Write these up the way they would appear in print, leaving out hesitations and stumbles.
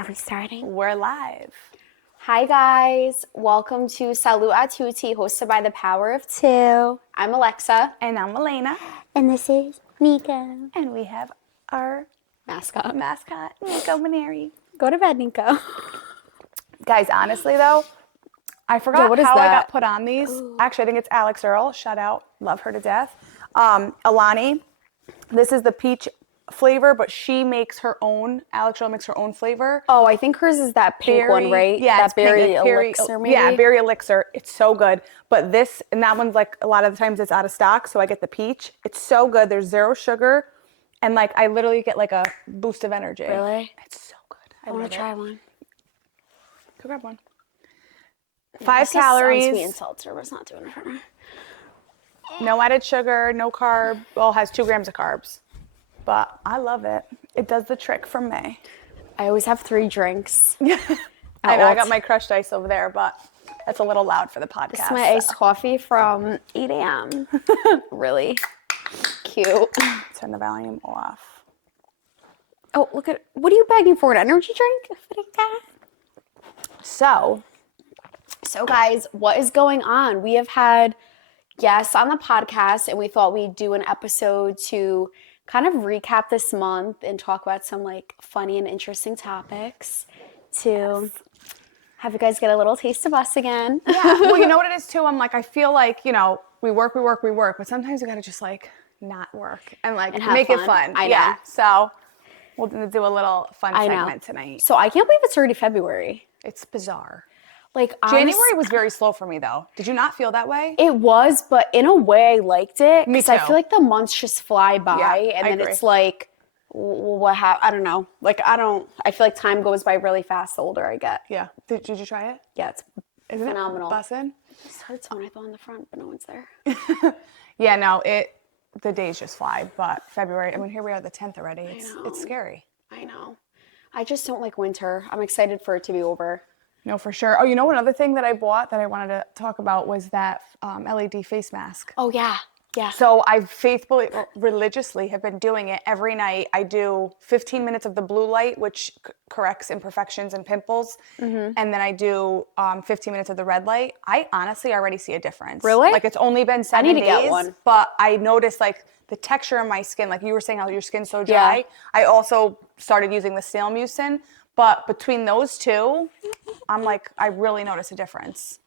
Are we starting? We're live. Hi guys, welcome to Tutti, hosted by the Power of Two. I'm Alexa. And I'm Milena. And this is Nico. And we have our Mascot, Nico Maneri. Go to bed, Nico. Guys, honestly though, I forgot how I got put on these. Ooh. Actually, I think it's Alex Earl. Shout out. Love her to death. Alani. This is the peach flavor, but she makes her own. Alex Earl makes her own flavor. Oh, I think hers is that pink one, right? Yeah, that berry elixir, maybe? Yeah, berry elixir. It's so good. But this, and that one's like, a lot of the times it's out of stock, so I get the peach. It's so good. There's 0 sugar, and like, I literally get like a boost of energy. Really? It's so good. I want to try one. Go grab one. 5 calories. Sweet and seltzer, but it's not doing it for me. No added sugar, no carb. Well, it has 2 grams of carbs. But I love it. It does the trick for me. I always have 3 drinks. I know, I got my crushed ice over there, but that's a little loud for the podcast. This is my iced coffee from 8 a.m. Really cute. Turn the volume off. Oh, look at, what are you begging for, an energy drink? So guys, what is going on? We have had guests on the podcast, and we thought we'd do an episode to kind of recap this month and talk about some like funny and interesting topics to have you guys get a little taste of us again. Yeah, well, you know what it is too? I'm like, I feel like, you know, we work, but sometimes we gotta just like not work and like make it fun. I know. Yeah, so we'll do a little fun segment tonight. So I can't believe it's already February. It's bizarre. Like January was very slow for me though. Did you not feel that way? It was, but in a way I liked it. Me too. I feel like the months just fly by, and then agree. it's like, I don't know. Like I feel like time goes by really fast the older I get. Yeah. Did you try it? Yeah, it's phenomenal. Bussin'? It hurts when I thought in the front, but no one's there. Yeah, no, the days just fly. But February, I mean, here we are, the 10th already. It's scary. I know. I just don't like winter. I'm excited for it to be over. No, for sure. Oh, you know, another thing that I bought that I wanted to talk about was that LED face mask. Oh, yeah. Yeah. So I religiously have been doing it every night. I do 15 minutes of the blue light, which corrects imperfections and pimples. Mm-hmm. And then I do 15 minutes of the red light. I honestly already see a difference. Really? Like it's only been 7 days. I need to get one. But I noticed like the texture of my skin, like you were saying how your skin's so dry. Yeah. I also started using the snail mucin. But between those two, I'm like, I really notice a difference.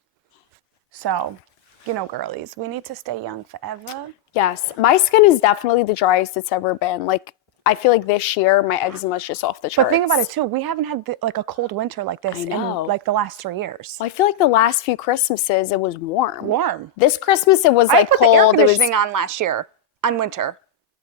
So, you know, girlies, we need to stay young forever. Yes. My skin is definitely the driest it's ever been. Like, I feel like this year, my eczema is just off the charts. But think about it, too. We haven't had, like, a cold winter like this in, like, the last 3 years. Well, I feel like the last few Christmases, it was warm. Warm. This Christmas, it was, like, cold. I put the air conditioning on last year, on winter.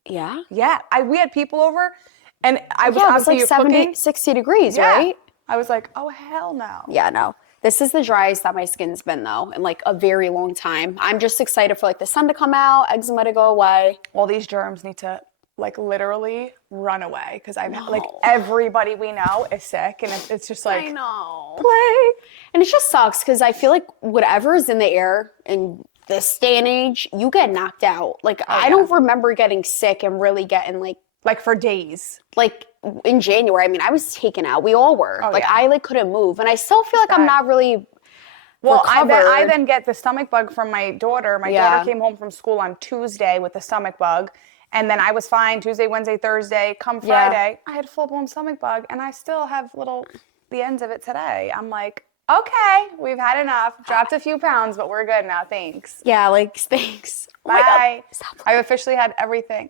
Yeah? Yeah. We had people over, and it was like 70, 60 degrees, right? I was like, oh, hell no. Yeah, no. This is the driest that my skin's been, though, in, like, a very long time. I'm just excited for, like, the sun to come out, eczema to go away. All these germs need to, like, literally run away, because like, everybody we know is sick, and it's just like, I know. Play. And it just sucks, because I feel like whatever is in the air in this day and age, you get knocked out. Like, I don't remember getting sick and really getting, like for days. Like in January, I mean, I was taken out. We all were. I couldn't move. And I still feel like I'm not really recovered. I then get the stomach bug from my daughter. My daughter came home from school on Tuesday with the stomach bug. And then I was fine Tuesday, Wednesday, Thursday. Come Friday, I had full-blown stomach bug. And I still have the ends of it today. I'm like, okay, we've had enough. Dropped a few pounds, but we're good now. Thanks. Yeah, like, thanks. Bye. I officially had everything.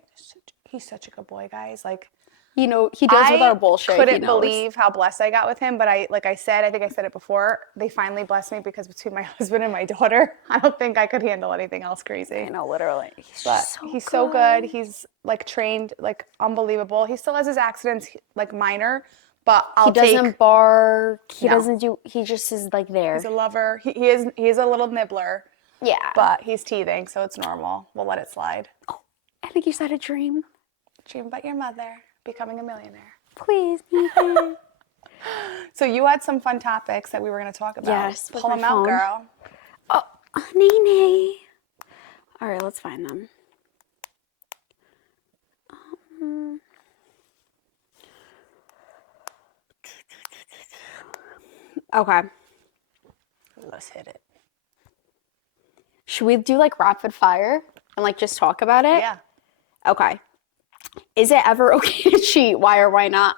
He's such a good boy, guys. Like, you know, he deals with our bullshit. I couldn't believe how blessed I got with him. But I think I said it before, they finally blessed me because between my husband and my daughter, I don't think I could handle anything else crazy. I know, literally. He's so good. He's like trained, like unbelievable. He still has his accidents, like minor, but he doesn't bark. He just is like there. He's a lover. He is a little nibbler. Yeah. But he's teething, so it's normal. We'll let it slide. Oh, I think you said a dream. Dream about your mother becoming a millionaire. Please. So you had some fun topics that we were going to talk about. Yes. Pull them out, girl. Oh, Nene. All right, let's find them. Okay. Let's hit it. Should we do like rapid fire and like just talk about it? Yeah. Okay. Is it ever okay to cheat? Why or why not?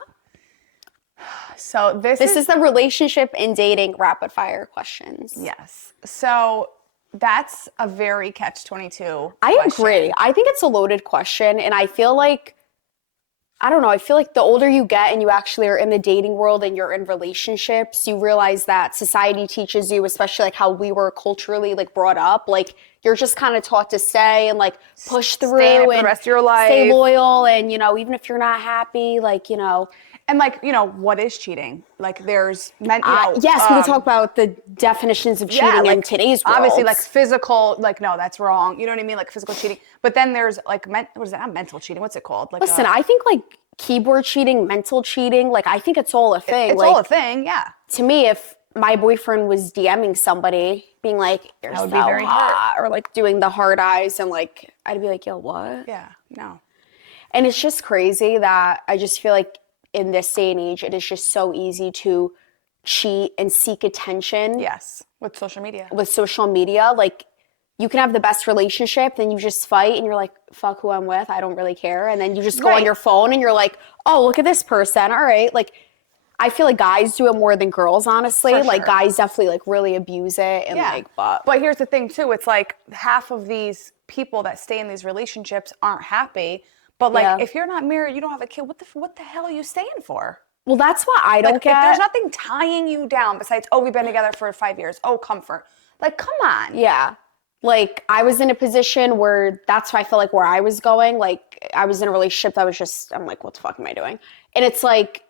So this is the relationship and dating rapid fire questions. Yes. So that's a very catch-22 I agree. I think it's a loaded question, and I feel like, I don't know, I feel like the older you get and you actually are in the dating world and you're in relationships, you realize that society teaches you, especially like how we were culturally like brought up, like you're just kind of taught to stay and like push through and the rest of your life. Stay loyal, and even if you're not happy, like, And like, what is cheating? Like there's yes, we can talk about the definitions of cheating in today's world. Obviously like physical, like, no, that's wrong. You know what I mean? Like physical cheating. But then there's like, what is that? Not mental cheating. What's it called? Like, listen, I think like keyboard cheating, mental cheating, like I think it's all a thing. It's like, all a thing, yeah. To me, if my boyfriend was DMing somebody, being like, you're so hot, or like doing the hard eyes, and like, I'd be like, yo, what? Yeah, no. And it's just crazy that I just feel like in this day and age, it is just so easy to cheat and seek attention. Yes, with social media. With social media, like you can have the best relationship, then you just fight and you're like, fuck who I'm with, I don't really care. And then you just go on your phone and you're like, oh, look at this person. All right. Like, I feel like guys do it more than girls, honestly. For like sure. Guys definitely like really abuse it. And like, but here's the thing too. It's like half of these people that stay in these relationships aren't happy. But like, if you're not married, you don't have a kid, what the hell are you staying for? Well, that's what I don't get. If there's nothing tying you down besides, oh, we've been together for 5 years. Oh, comfort. Like, come on. Yeah. Like, I was in a position where that's why I feel like where I was going. Like, I was in a relationship that was just, I'm like, what the fuck am I doing? And it's like,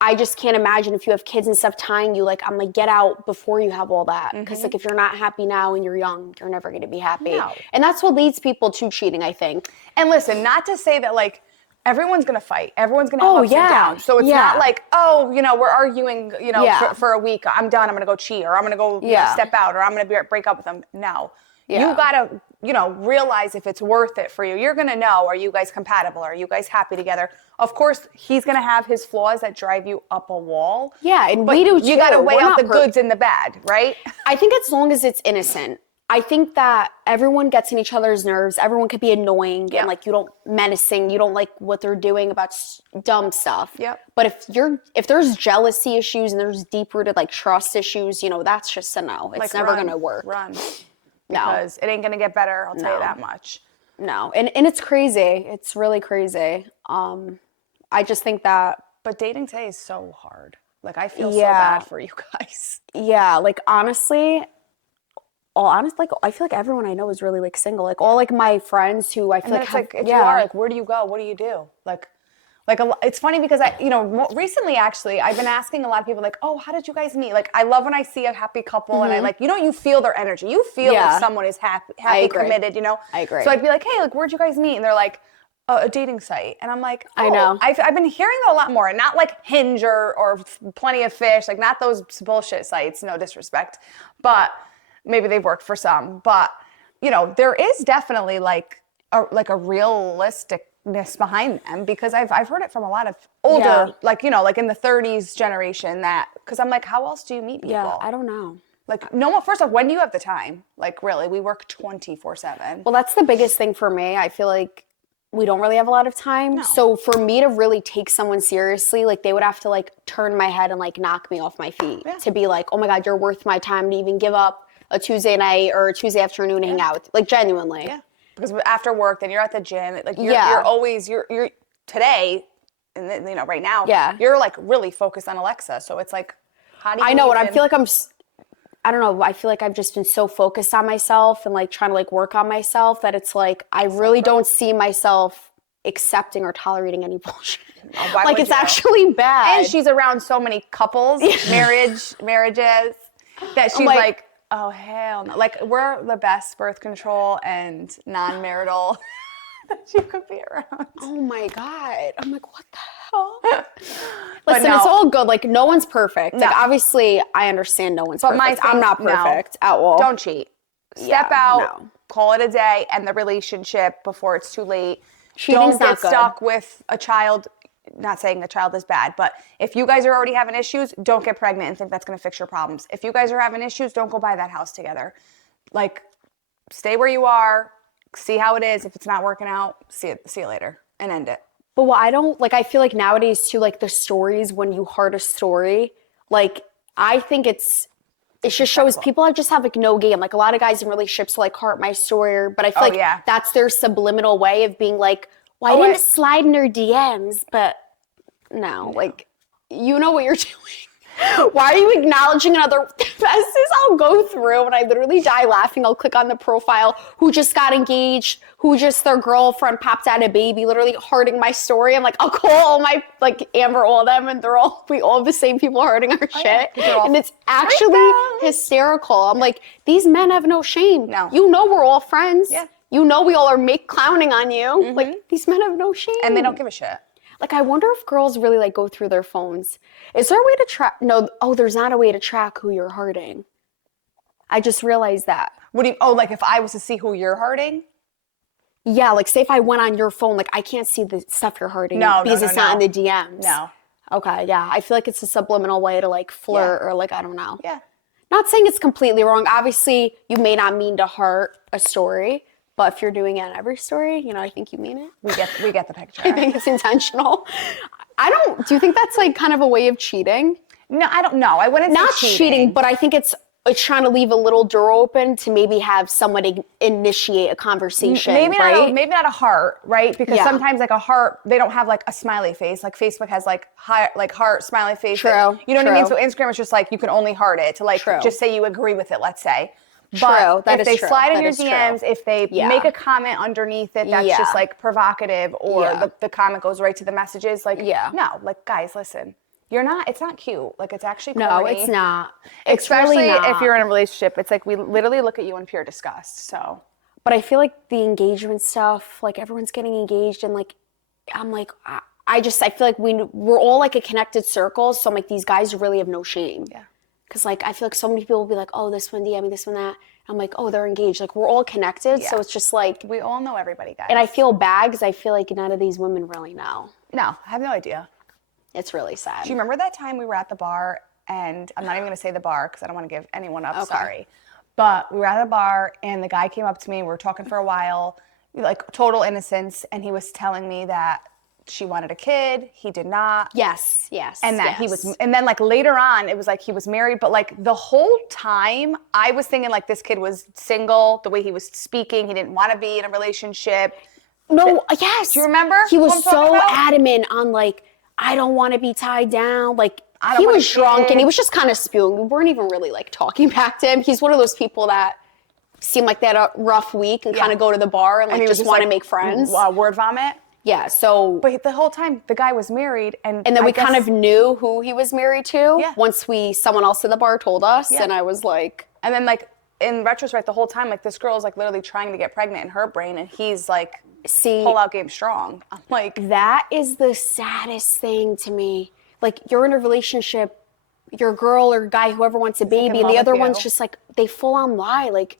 I just can't imagine if you have kids and stuff tying you. Like, I'm like, get out before you have all that. Because like, if you're not happy now and you're young, you're never going to be happy. No. And that's what leads people to cheating, I think. And listen, not to say that like, everyone's going to fight. Everyone's going to have ups and downs. So it's not like, oh, we're arguing, for a week. I'm done. I'm going to go cheat, or I'm going to go step out, or I'm going to break up with them. No. You got to, realize if it's worth it for you. You're going to know, are you guys compatible? Are you guys happy together? Of course, he's going to have his flaws that drive you up a wall. Yeah, and we do too. You got to weigh out the goods and the bad, right? I think as long as it's innocent. I think that everyone gets in each other's nerves. Everyone could be annoying and like menacing. You don't like what they're doing about dumb stuff. Yep. But if there's jealousy issues and there's deep rooted like trust issues, that's just a no. It's never gonna work. Run. Because it ain't gonna get better. I'll tell you that much. No, and it's crazy. It's really crazy. I just think that. But dating today is so hard. Like I feel so bad for you guys. Yeah. Like honestly. Like I feel like everyone I know is really like single. Like all like my friends who I feel like if you are like, where do you go? What do you do? Like it's funny because recently actually I've been asking a lot of people like, oh, how did you guys meet? Like I love when I see a happy couple and I like, you feel their energy. You feel if someone is happy, committed. I agree. So I'd be like, hey, like where'd you guys meet? And they're like, a dating site. And I'm like, oh, I know. I've been hearing that a lot more, not like Hinge or Plenty of Fish, like not those bullshit sites. No disrespect, but. Maybe they've worked for some, but there is definitely like a realisticness behind them because I've heard it from a lot of older, like like in the 30s generation because I'm like, how else do you meet people? Yeah, I don't know. Like no one. First off, when do you have the time? Like really, we work 24/7. Well, that's the biggest thing for me. I feel like we don't really have a lot of time. No. So for me to really take someone seriously, like they would have to like turn my head and like knock me off my feet to be like, oh my God, you're worth my time to even give up a Tuesday night or a Tuesday afternoon to hang out with, like genuinely. Yeah. Because after work, then you're at the gym. Like you're always today, and right now. Yeah. You're like really focused on Alexa. So it's like, how do you? I know, and I feel like I don't know. I feel like I've just been so focused on myself and like trying to like work on myself that it's like I really don't see myself accepting or tolerating any bullshit. Like it's actually bad. And she's around so many couples, marriages, that she's like oh, hell no. Like, we're the best birth control and non-marital that you could be around. Oh, my God. I'm like, what the hell? Listen, it's all good. Like, no one's perfect. No. Like, obviously, I understand no one's perfect. I'm not perfect at all. Don't cheat. Step out, call it a day, end the relationship before it's too late. Cheating's Don't get stuck with a child. not saying the child is bad, but if you guys are already having issues, don't get pregnant and think that's going to fix your problems. If you guys are having issues, don't go buy that house together. Like, stay where you are, see how it is. If it's not working out, see you later and end it. But what I don't, like, I feel like nowadays too, like the stories, when you heart a story, like, I think it just shows people just have like no game. Like a lot of guys in relationships like heart my story, but I feel like that's their subliminal way of being like, well, I didn't slide in her DMs, but no, like, you know what you're doing. Why are you acknowledging another messages? I'll go through and I literally die laughing. I'll click on the profile, who just got engaged, who just their girlfriend popped out a baby, literally hearting my story. I'm like, I'll call all my, like, Amber, all of them, and we all the same people hearting our shit. And it's actually hysterical. I'm like, these men have no shame. No. You know we're all friends. Yeah. You know we all are clowning on you. Like, these men have no shame. And they don't give a shit. Like, I wonder if girls really, like, go through their phones. Is there a way to track? No, there's not a way to track who you're hearting. I just realized that. What do you, like if I was to see who you're hearting? Yeah, like, say if I went on your phone, like, I can't see the stuff you're hearting. Because it's not in the DMs. No. Okay, yeah. I feel like it's a subliminal way to, like, flirt or, like, I don't know. Yeah. Not saying it's completely wrong. Obviously, you may not mean to heart a story. But if you're doing it on every story, you know, I think you mean it. We get the picture. I think it's intentional. Do you think that's like kind of a way of cheating? No, I don't know. I wouldn't say not cheating, but I think it's trying to leave a little door open to maybe have somebody initiate a conversation. Maybe right? maybe not a heart, right? Because sometimes like a heart, they don't have like a smiley face. Like Facebook has like heart, smiley face. True. You know what I mean? So Instagram is just like you can only heart it to like just say you agree with it, let's say. But if they slide in your DMs, if they make a comment underneath it that's just like provocative, or the comment goes right to the messages, like no, like guys, listen, it's not cute. Like it's actually corny. No, it's not. Especially really not. if you're in a relationship, it's like we literally look at you in pure disgust. So, but I feel like the engagement stuff, like everyone's getting engaged, and like I'm like I feel like we're all like a connected circle. So I'm like, these guys really have no shame. Yeah. Because, like, I feel like so many people will be like, oh, this one DM me, this one that. I'm like, oh, they're engaged. Like, we're all connected. Yeah. So it's just like. We all know everybody, guys. And I feel bad because I feel like none of these women really know. No, I have no idea. It's really sad. Do you remember that time we were at the bar? And I'm not even going to say the bar because I don't want to give anyone up. Okay. Sorry. But we were at the bar and the guy came up to me. We were talking for a while, like total innocence. And he was telling me that she wanted a kid. He did not. Yes. And that he was, and then like later on, it was like he was married. But like the whole time, I was thinking like this kid was single. The way he was speaking, he didn't want to be in a relationship. No, yes. Do you remember? He was so adamant on like, I don't want to be tied down. Like he was drunk and he was just kind of spewing. We weren't even really like talking back to him. He's one of those people that seem like they had a rough week and kind of go to the bar and like just want to make friends. Word vomit. Yeah, so. But the whole time, the guy was married, and then we kind of knew who he was married to. Yeah. Once someone else at the bar told us, and I was like. And then like in retrospect, the whole time, like this girl is like literally trying to get pregnant in her brain, and he's like, pull out game strong. I'm like, that is the saddest thing to me. Like you're in a relationship, your girl or guy, whoever wants a baby, and the other one's just like they full on lie. Like,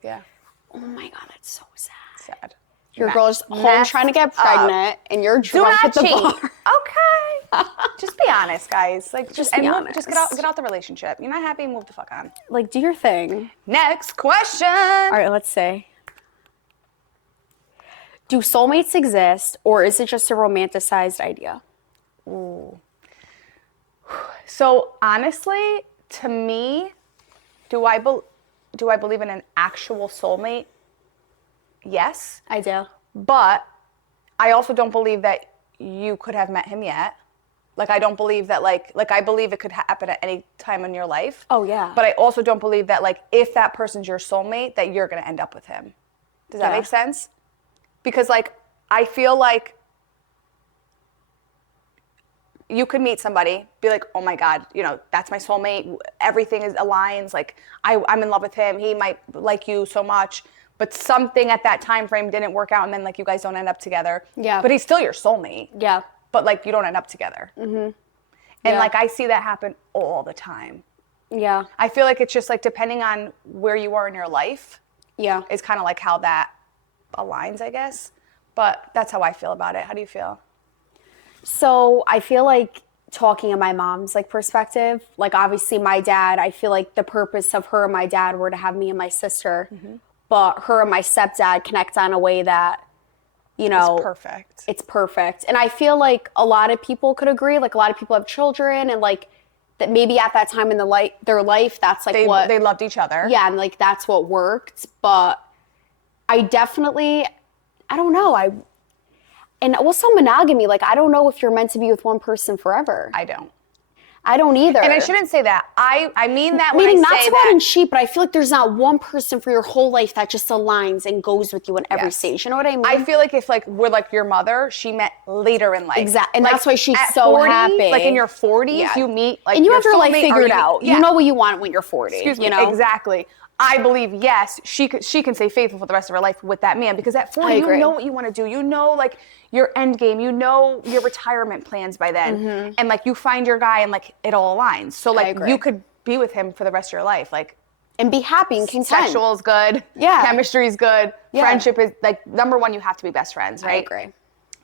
oh my god, that's so sad. Your girl's home trying to get pregnant, and you're drunk at the bar. Okay. Just be honest, guys. Like, just get out the relationship. You're not happy, move the fuck on. Like, do your thing. Next question. All right, let's see. Do soulmates exist, or is it just a romanticized idea? Ooh. So honestly, to me, do I believe in an actual soulmate? Yes. I do. But I also don't believe that you could have met him yet. Like, I don't believe that, like I believe it could happen at any time in your life. Oh, yeah. But I also don't believe that, like, if that person's your soulmate, that you're going to end up with him. Does that make sense? Because, like, I feel like you could meet somebody, be like, oh my God, you know, that's my soulmate. Everything aligns. Like, I'm in love with him. He might like you so much. But something at that time frame didn't work out, and then like you guys don't end up together. Yeah. But he's still your soulmate. Yeah. But like you don't end up together. Mm-hmm. And like I see that happen all the time. Yeah. I feel like it's just like depending on where you are in your life. Yeah. Is kind of like how that aligns, I guess. But that's how I feel about it. How do you feel? So I feel like talking in my mom's like perspective, like obviously my dad, I feel like the purpose of her and my dad were to have me and my sister, but her and my stepdad connect on a way that, you know, It's perfect. And I feel like a lot of people could agree, like a lot of people have children and like that maybe at that time in their life, that's like they loved each other. Yeah, and like that's what worked. But I definitely, I don't know. And also monogamy, like I don't know if you're meant to be with one person forever. I don't. I don't either. And I shouldn't say that. I mean that when Meaning I not say to out that. and cheat, but I feel like there's not one person for your whole life that just aligns and goes with you in every stage. You know what I mean? I feel like if like we're like your mother, she met later in life. Exactly. And like, that's why she's at so 40, happy. Like in your 40s, you meet like and you your have your life soulmate, figured out. Yeah. You know what you want when you're 40. Excuse me. You know? Exactly. I believe, yes, she can stay faithful for the rest of her life with that man because at 40, you know what you want to do. You know, like your end game, you know your retirement plans by then. And like you find your guy and like it all aligns. So like you could be with him for the rest of your life. Like, and be happy and content. Sexual is good. Yeah. Chemistry is good. Yeah. Friendship is like number one, you have to be best friends, right? I agree.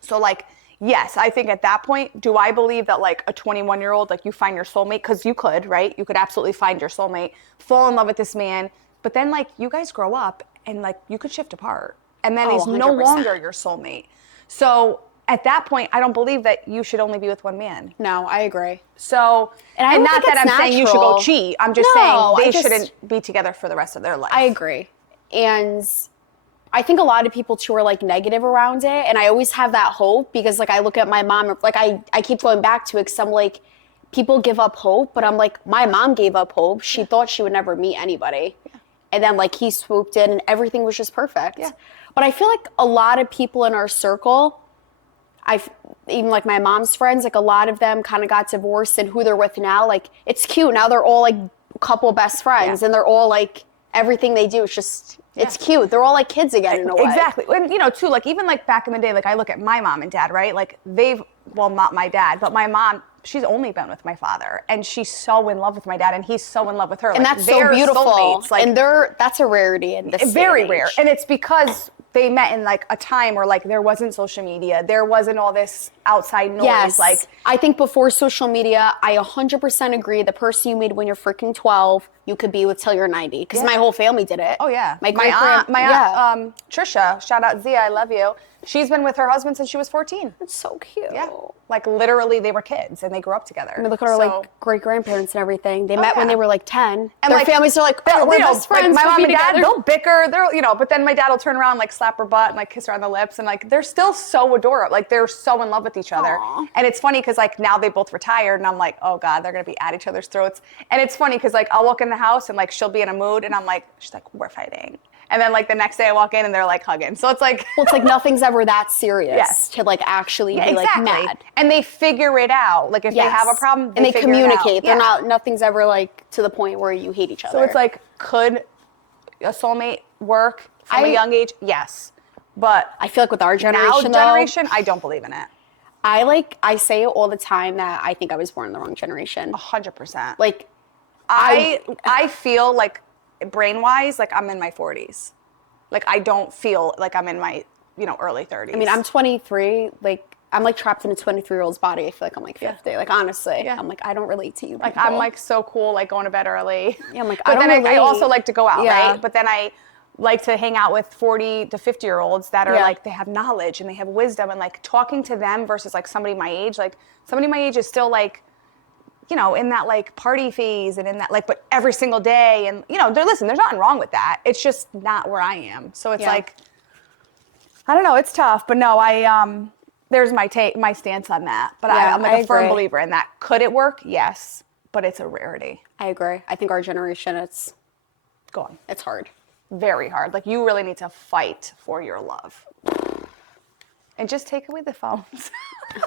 So like, yes, I think at that point, do I believe that like a 21-year-old, like you find your soulmate? Because you could, right? You could absolutely find your soulmate, fall in love with this man. But then like you guys grow up and like you could shift apart. And then he's 100%. no longer your soulmate. So at that point, I don't believe that you should only be with one man. No, I agree. So, and not that I'm saying you should go cheat. I'm just saying they shouldn't be together for the rest of their life. I agree. And I think a lot of people too are like negative around it. And I always have that hope because like I look at my mom, like I keep going back to it because I'm like, people give up hope, but I'm like, my mom gave up hope. She thought she would never meet anybody. Yeah. And then like he swooped in and everything was just perfect. Yeah. But I feel like a lot of people in our circle, even like my mom's friends, like a lot of them kind of got divorced and who they're with now, like it's cute. Now they're all like a couple best friends and they're all like, everything they do is just, it's cute. They're all like kids again in a way. Exactly. And you know, too, like even like back in the day, like I look at my mom and dad, right? Like well, not my dad, but my mom, she's only been with my father and she's so in love with my dad and he's so in love with her. And like, that's so beautiful. Like, and that's a rarity in this very rare. And it's because they met in like a time where like there wasn't social media. There wasn't all this outside noise. Yes. Like I think before social media, I 100% agree. The person you meet when you're freaking 12, you could be with till you're 90. Because my whole family did it. Oh yeah. My aunt, Trisha, shout out Zia, I love you. She's been with her husband since she was 14. That's so cute. Yeah. Like literally they were kids and they grew up together. I mean, look at our like great grandparents and everything. They met when they were like 10. And their like, families are like, oh, we're best friends. Like my mom and dad, they'll bicker. But then my dad will turn around, like slap her butt and like kiss her on the lips. And like, they're still so adorable. Like they're so in love with each other. Aww. And it's funny because like now they both retired and I'm like, oh God, they're going to be at each other's throats. And it's funny because like I'll walk in the house and like she'll be in a mood and I'm like, she's like, we're fighting. And then like the next day I walk in and they're like hugging. So it's like, well, it's like nothing's ever that serious to like actually be like mad. And they figure it out. Like if they have a problem, and they communicate. They're not, nothing's ever like to the point where you hate each other. So it's like, could a soulmate work from a young age? Yes. But I feel like with our generation, I don't believe in it. I say it all the time that I think I was born in the wrong generation. 100%. Like I feel like brain-wise, like I'm in my 40s. Like I don't feel like I'm in my, early 30s. I mean, I'm 23. Like I'm like trapped in a 23-year-old's body. I feel like I'm like 50. Like honestly, I'm like I don't relate to you. Like I'm like so cool, like going to bed early. Yeah, I'm like but then I also like to go out, right? But then I like to hang out with 40 to 50-year-olds that are like they have knowledge and they have wisdom and like talking to them versus like somebody my age. Like somebody my age is still like, in that like party phase and in that like, but every single day and there's nothing wrong with that. It's just not where I am. So it's like, I don't know, it's tough, but no, there's my stance on that. But I'm like a firm believer in that. Could it work? Yes, but it's a rarity. I agree. I think our generation, it's hard. Very hard. Like you really need to fight for your love. And just take away the phones.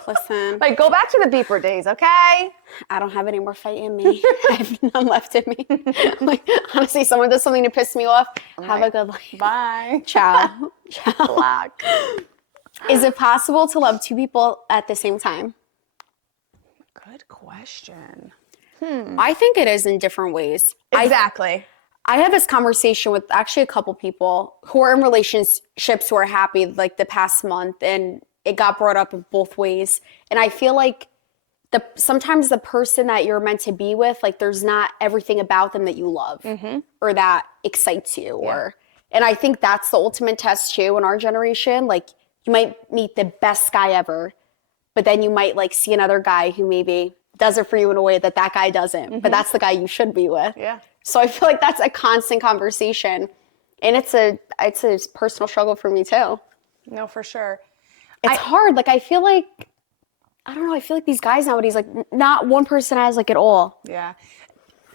Listen. Like go back to the beeper days, okay? I don't have any more fight in me. I have none left in me. Like honestly, someone does something to piss me off. Have a good life. Bye. Ciao. Ciao. Block. Is it possible to love two people at the same time? Good question. I think it is in different ways. Exactly. I had this conversation with actually a couple people who are in relationships who are happy like the past month, and it got brought up in both ways. And I feel like sometimes the person that you're meant to be with, like there's not everything about them that you love or that excites you and I think that's the ultimate test too in our generation. Like you might meet the best guy ever, but then you might like see another guy who maybe does it for you in a way that guy doesn't, but that's the guy you should be with. Yeah. So I feel like that's a constant conversation, and it's a personal struggle for me too. No, for sure. It's hard. Like I feel like, I don't know, I feel like these guys nowadays, like not one person has like it all. Yeah.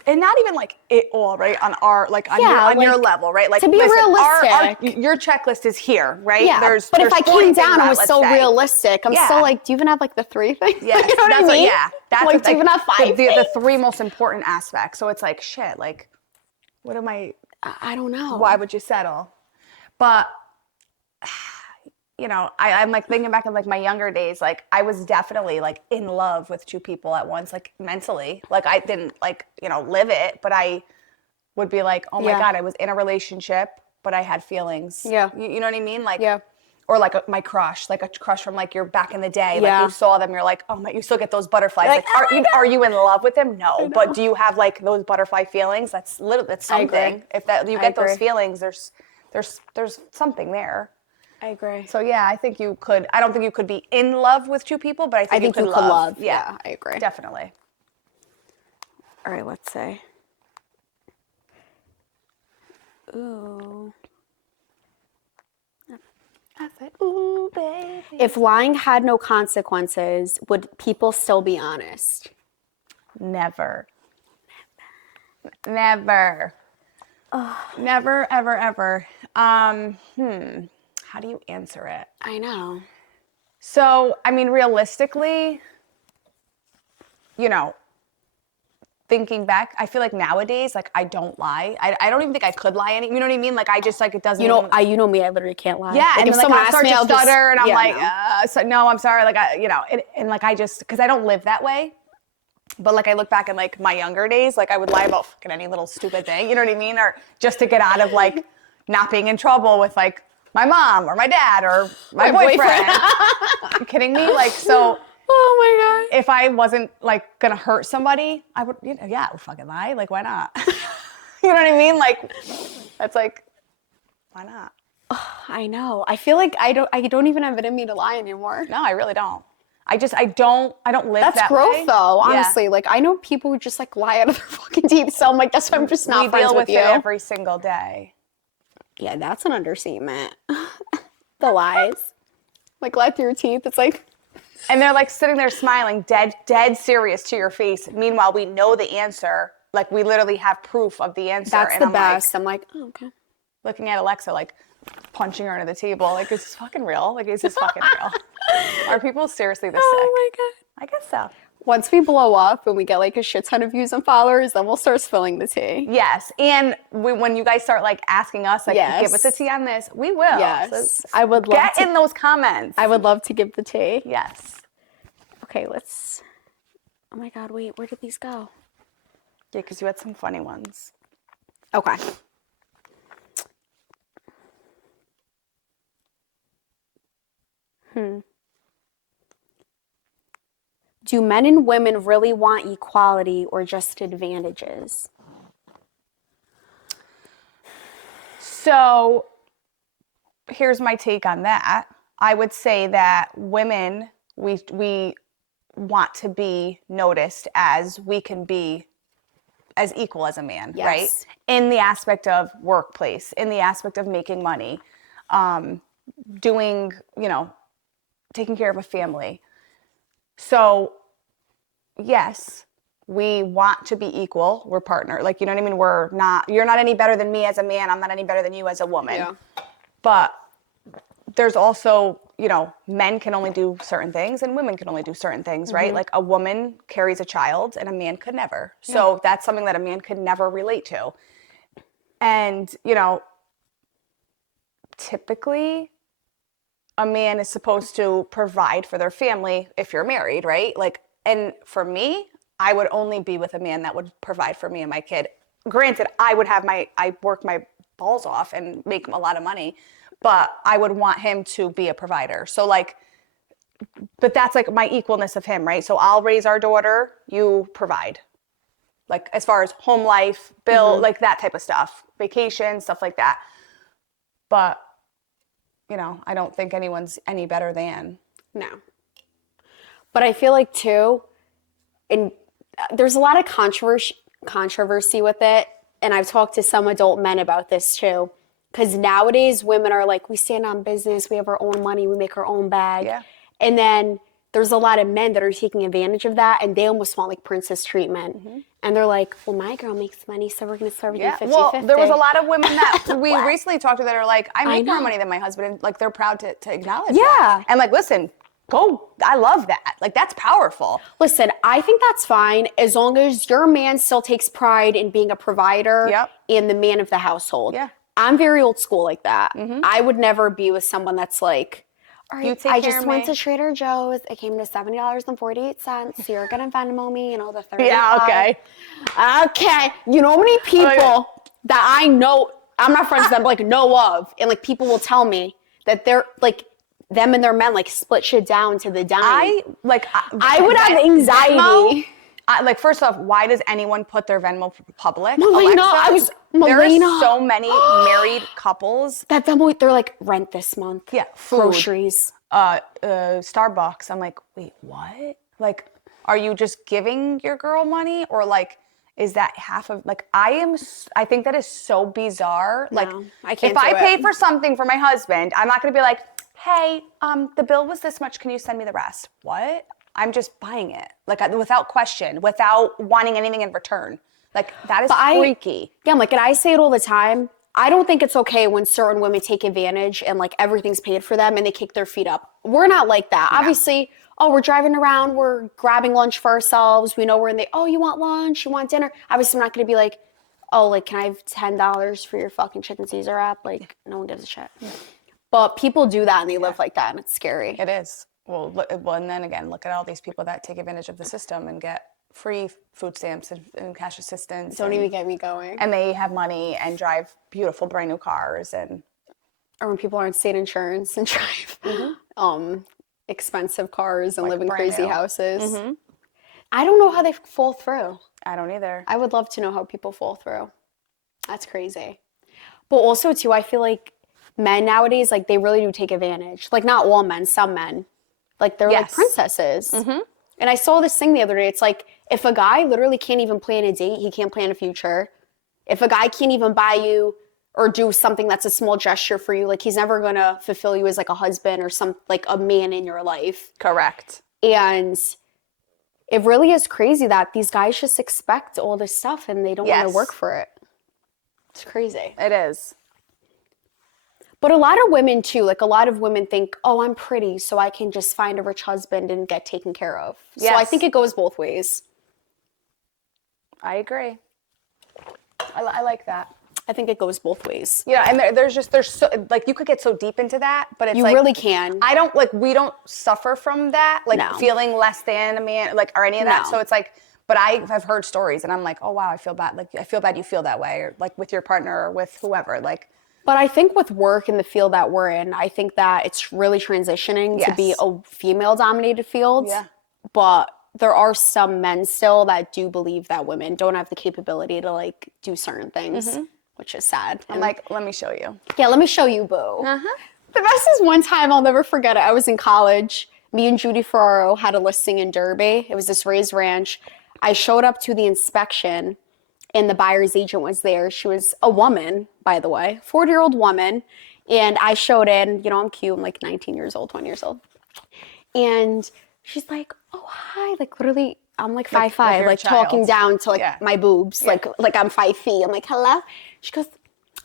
And not even like it all, right? On our, like on your level, right? Like to be realistic. Your checklist is here, right? Yeah. But if I came down and was so realistic, I'm still like, do you even have like the 3 things? Yes, you know what I mean? That's like, do you even have 5 the 3 most important aspects. So it's like, shit, like, what am I don't know. Why would you settle? But you know, I'm like thinking back of like my younger days, like I was definitely like in love with 2 people at once, like mentally. Like I didn't like, you know, live it, but I would be like, oh my God, I was in a relationship, but I had feelings. Yeah. You know what I mean? Like, or like my crush, like a crush from like you're back in the day. Like you saw them, you're like, oh my, you still get those butterflies. Like, are you in love with him? No. But do you have like those butterfly feelings? That's something. If that you get those feelings, there's something there. I agree. So yeah, I think you could. I don't think you could be in love with 2 people, but I think you could love. Yeah, I agree. Definitely. All right, let's say. Ooh. I said, ooh, baby. If lying had no consequences, would people still be honest? Never. Never. Never, ever, ever. How do you answer it? I know. So, I mean, realistically, you know, thinking back, I feel like nowadays, like I don't lie. I don't even think I could lie. You know what I mean? Like I just like it doesn't. You know, you know me. I literally can't lie. Yeah, like, and if then, someone like, I'll asks me, start to stutter, and I'm like, no. So, no, I'm sorry. Like you know, and like I just because I don't live that way. But like I look back in like my younger days, like I would lie about fucking any little stupid thing. You know what I mean? Or just to get out of like not being in trouble with like my mom or my dad or my boyfriend. You kidding me? Like, so. Oh my God. If I wasn't like gonna hurt somebody, I would, you know, I would fucking lie. Like, why not? You know what I mean? Like, that's like, why not? I know. I feel like I don't even have it in me to lie anymore. No, I really don't. I don't live that's that growth way. Though, honestly. Like I know people who just like lie out of their fucking teeth. So I'm like, that's why I'm just not friends with you. We deal with it every single day. Yeah, that's an understatement. The lies. Like lie through your teeth. It's like. And they're like sitting there smiling, dead serious to your face. Meanwhile, we know the answer. Like we literally have proof of the answer. That's the best. I'm like, oh, okay. Looking at Alexa, like punching her into the table. Like, is this fucking real? Like, is this fucking real? Are people seriously this sick? Oh my God. I guess so. Once we blow up and we get like a shit ton of views and followers, then we'll start spilling the tea. Yes. And when you guys start like asking us, like, give us a tea on this, we will. Yes. So I would love get in those comments. I would love to give the tea. Yes. Okay, oh my God, wait, where did these go? Yeah, because you had some funny ones. Okay. Do men and women really want equality or just advantages? So here's my take on that. I would say that women, we want to be noticed as we can be as equal as a man, right? In the aspect of workplace, in the aspect of making money, doing, you know, taking care of a family. So yes, we want to be equal. We're partner. Like, you know what I mean? You're not any better than me as a man. I'm not any better than you as a woman. Yeah. But there's also, you know, men can only do certain things and women can only do certain things, right? Like a woman carries a child and a man could never. So that's something that a man could never relate to. And, you know, typically a man is supposed to provide for their family if you're married, right? Like, and for me, I would only be with a man that would provide for me and my kid. Granted, I work my balls off and make a lot of money, but I would want him to be a provider. So like but that's like my equalness of him, right? So I'll raise our daughter, you provide. Like as far as home life, bill, like that type of stuff, vacation, stuff like that. But, you know, I don't think anyone's any better than. No. But I feel like too, and there's a lot of controversy with it. And I've talked to some adult men about this too. Because nowadays women are like, we stand on business, we have our own money, we make our own bag. Yeah. And then there's a lot of men that are taking advantage of that, and they almost want like princess treatment. And they're like, well, my girl makes money, so we're going to split everything 50-50. Well, there was a lot of women that we recently talked to that are like, I make more money than my husband. And like, they're proud to acknowledge that. And like, listen, go, I love that. Like, that's powerful. Listen, I think that's fine as long as your man still takes pride in being a provider and the man of the household. I'm very old school like that. I would never be with someone that's like, all right, I just went to Trader Joe's. It came to $70.48. So you're going to Venmo me, the 35. Yeah, okay. Okay. You know how many people that I know, I'm not friends with them, but like know of, and like people will tell me that they're like, them and their men like split shit down to the dime. I would have anxiety. Venmo, like, first off, why does anyone put their Venmo public? Milena, there are so many married couples that Venmo, they're like, rent this month. Yeah, food, groceries, Starbucks. I'm like, wait, what? Like, are you just giving your girl money, or like, is that half of like? I think that is so bizarre. No, like, I can't. If I pay for something for my husband, I'm not gonna be like, hey, the bill was this much. Can you send me the rest? What? I'm just buying it, like, without question, without wanting anything in return. Like, that is freaky. I'm like, and I say it all the time. I don't think it's okay when certain women take advantage and like everything's paid for them and they kick their feet up. We're not like that. No. Obviously, we're driving around, we're grabbing lunch for ourselves. We know we're in you want lunch, you want dinner. Obviously, I'm not going to be like, like, can I have $10 for your fucking chicken Caesar app? Like, no one gives a shit. Yeah. But people do that and they live like that, and it's scary. It is. Well, and then again, look at all these people that take advantage of the system and get free food stamps and cash assistance. Don't even get me going. And they have money and drive beautiful brand new cars. Or when people are on state insurance and drive expensive cars and live in crazy houses. I don't know how they fall through. I don't either. I would love to know how people fall through. That's crazy. But also, too, I feel like men nowadays, like, they really do take advantage. Like, not all men, some men. Like, they're like princesses. And I saw this thing the other day. It's like, if a guy literally can't even plan a date, he can't plan a future. If a guy can't even buy you or do something that's a small gesture for you, like, he's never going to fulfill you as like a husband or like a man in your life. Correct. And it really is crazy that these guys just expect all this stuff and they don't want to work for it. It's crazy. It is. But a lot of women too, like a lot of women think, I'm pretty, so I can just find a rich husband and get taken care of. So I think it goes both ways. I agree. I like that. I think it goes both ways. Yeah, and there's so, like, you could get so deep into that, but it's like, you really can. We don't suffer from that, like feeling less than a man, like, or any of that. So it's like, but I've heard stories and I'm like, oh wow, I feel bad. Like, I feel bad you feel that way, or like with your partner or with whoever, like. But I think with work in the field that we're in, I think that it's really transitioning to be a female-dominated field. Yeah. But there are some men still that do believe that women don't have the capability to, like, do certain things, which is sad. I'm like, let me show you. Yeah, let me show you, boo. The best is one time, I'll never forget it. I was in college. Me and Judy Ferraro had a listing in Derby. It was this raised ranch. I showed up to the inspection, and the buyer's agent was there. She was a woman, by the way, 40-year-old woman. And I showed in, I'm cute. I'm like 19 years old, 20 years old. And she's like, oh, hi. Like, literally, I'm like 5'5", like talking down to like my boobs. Like I'm 5 feet. I'm like, hello. She goes,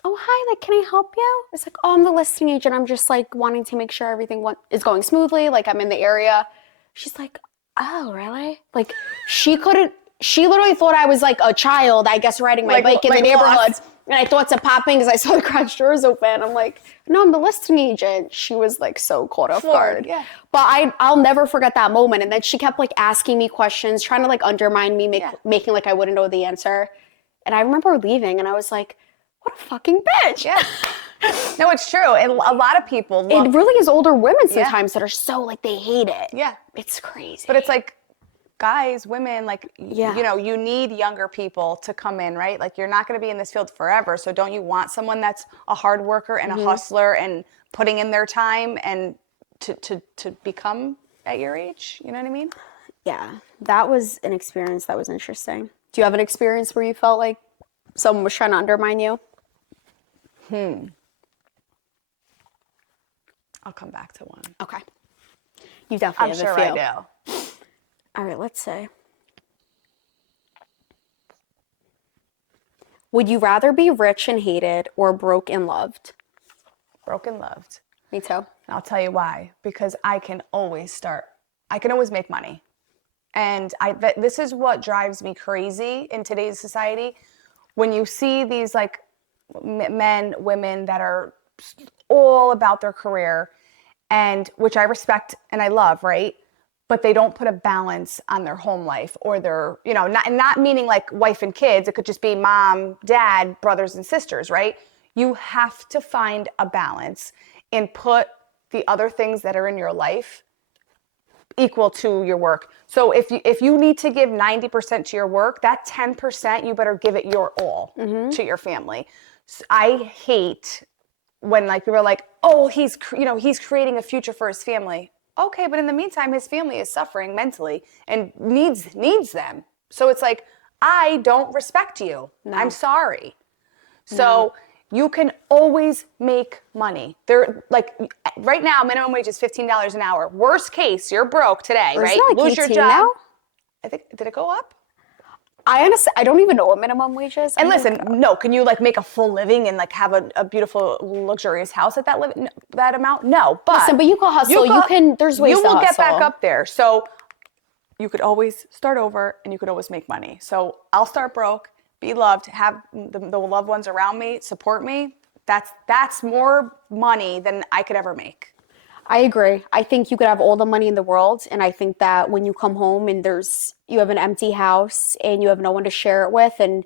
oh, hi. Like, can I help you? It's like, I'm the listing agent. I'm just like wanting to make sure everything is going smoothly. Like, I'm in the area. She's like, oh, really? Like, she literally thought I was like a child, I guess, riding my bike in the neighborhood. Lost. And I thought to pop in because I saw the garage doors open. I'm like, no, I'm the listing agent. She was like so caught off guard. Yeah. But I'll never forget that moment. And then she kept like asking me questions, trying to like undermine me, making like I wouldn't know the answer. And I remember leaving and I was like, what a fucking bitch. Yeah. No, it's true. And a lot of people look. It really is older women sometimes that are so like they hate it. Yeah. It's crazy. But it's like guys, women, like, Yeah. you know, you need younger people to come in, right? Like, you're not going to be in this field forever. So don't you want someone that's a hard worker and a hustler and putting in their time and to become at your age? You know what I mean? Yeah, that was an experience that was interesting. Do you have an experience where you felt like someone was trying to undermine you? I'll come back to one. Okay. You definitely I'm have sure a few. I do. All right, let's say. Would you rather be rich and hated or broke and loved? Broken loved. Me too. And I'll tell you why. Because I can always make money. And this is what drives me crazy in today's society. When you see these like men, women that are all about their career, and which I respect and I love, right? But they don't put a balance on their home life or their, you know, not meaning like wife and kids. It could just be mom, dad, brothers and sisters, right? You have to find a balance and put the other things that are in your life equal to your work. So if you need to give 90% to your work, that 10% you better give it your all to your family. So I hate when like people are like, oh, he's creating a future for his family. Okay, but in the meantime, his family is suffering mentally and needs them. So it's like, I don't respect you. No. I'm sorry. So you can always make money. They're like right now, minimum wage is $15 an hour. Worst case, you're broke today, Or right? Like lose your job. Now? I think did it go up? I don't even know what minimum wage is. And listen, no, can you like make a full living and like have a beautiful, luxurious house at that amount? No, but listen, but you can hustle. There's ways to hustle. You will get back up there. So you could always start over and you could always make money. So I'll start broke, be loved, have the loved ones around me, support me. That's more money than I could ever make. I agree. I think you could have all the money in the world. And I think that when you come home and you have an empty house and you have no one to share it with. And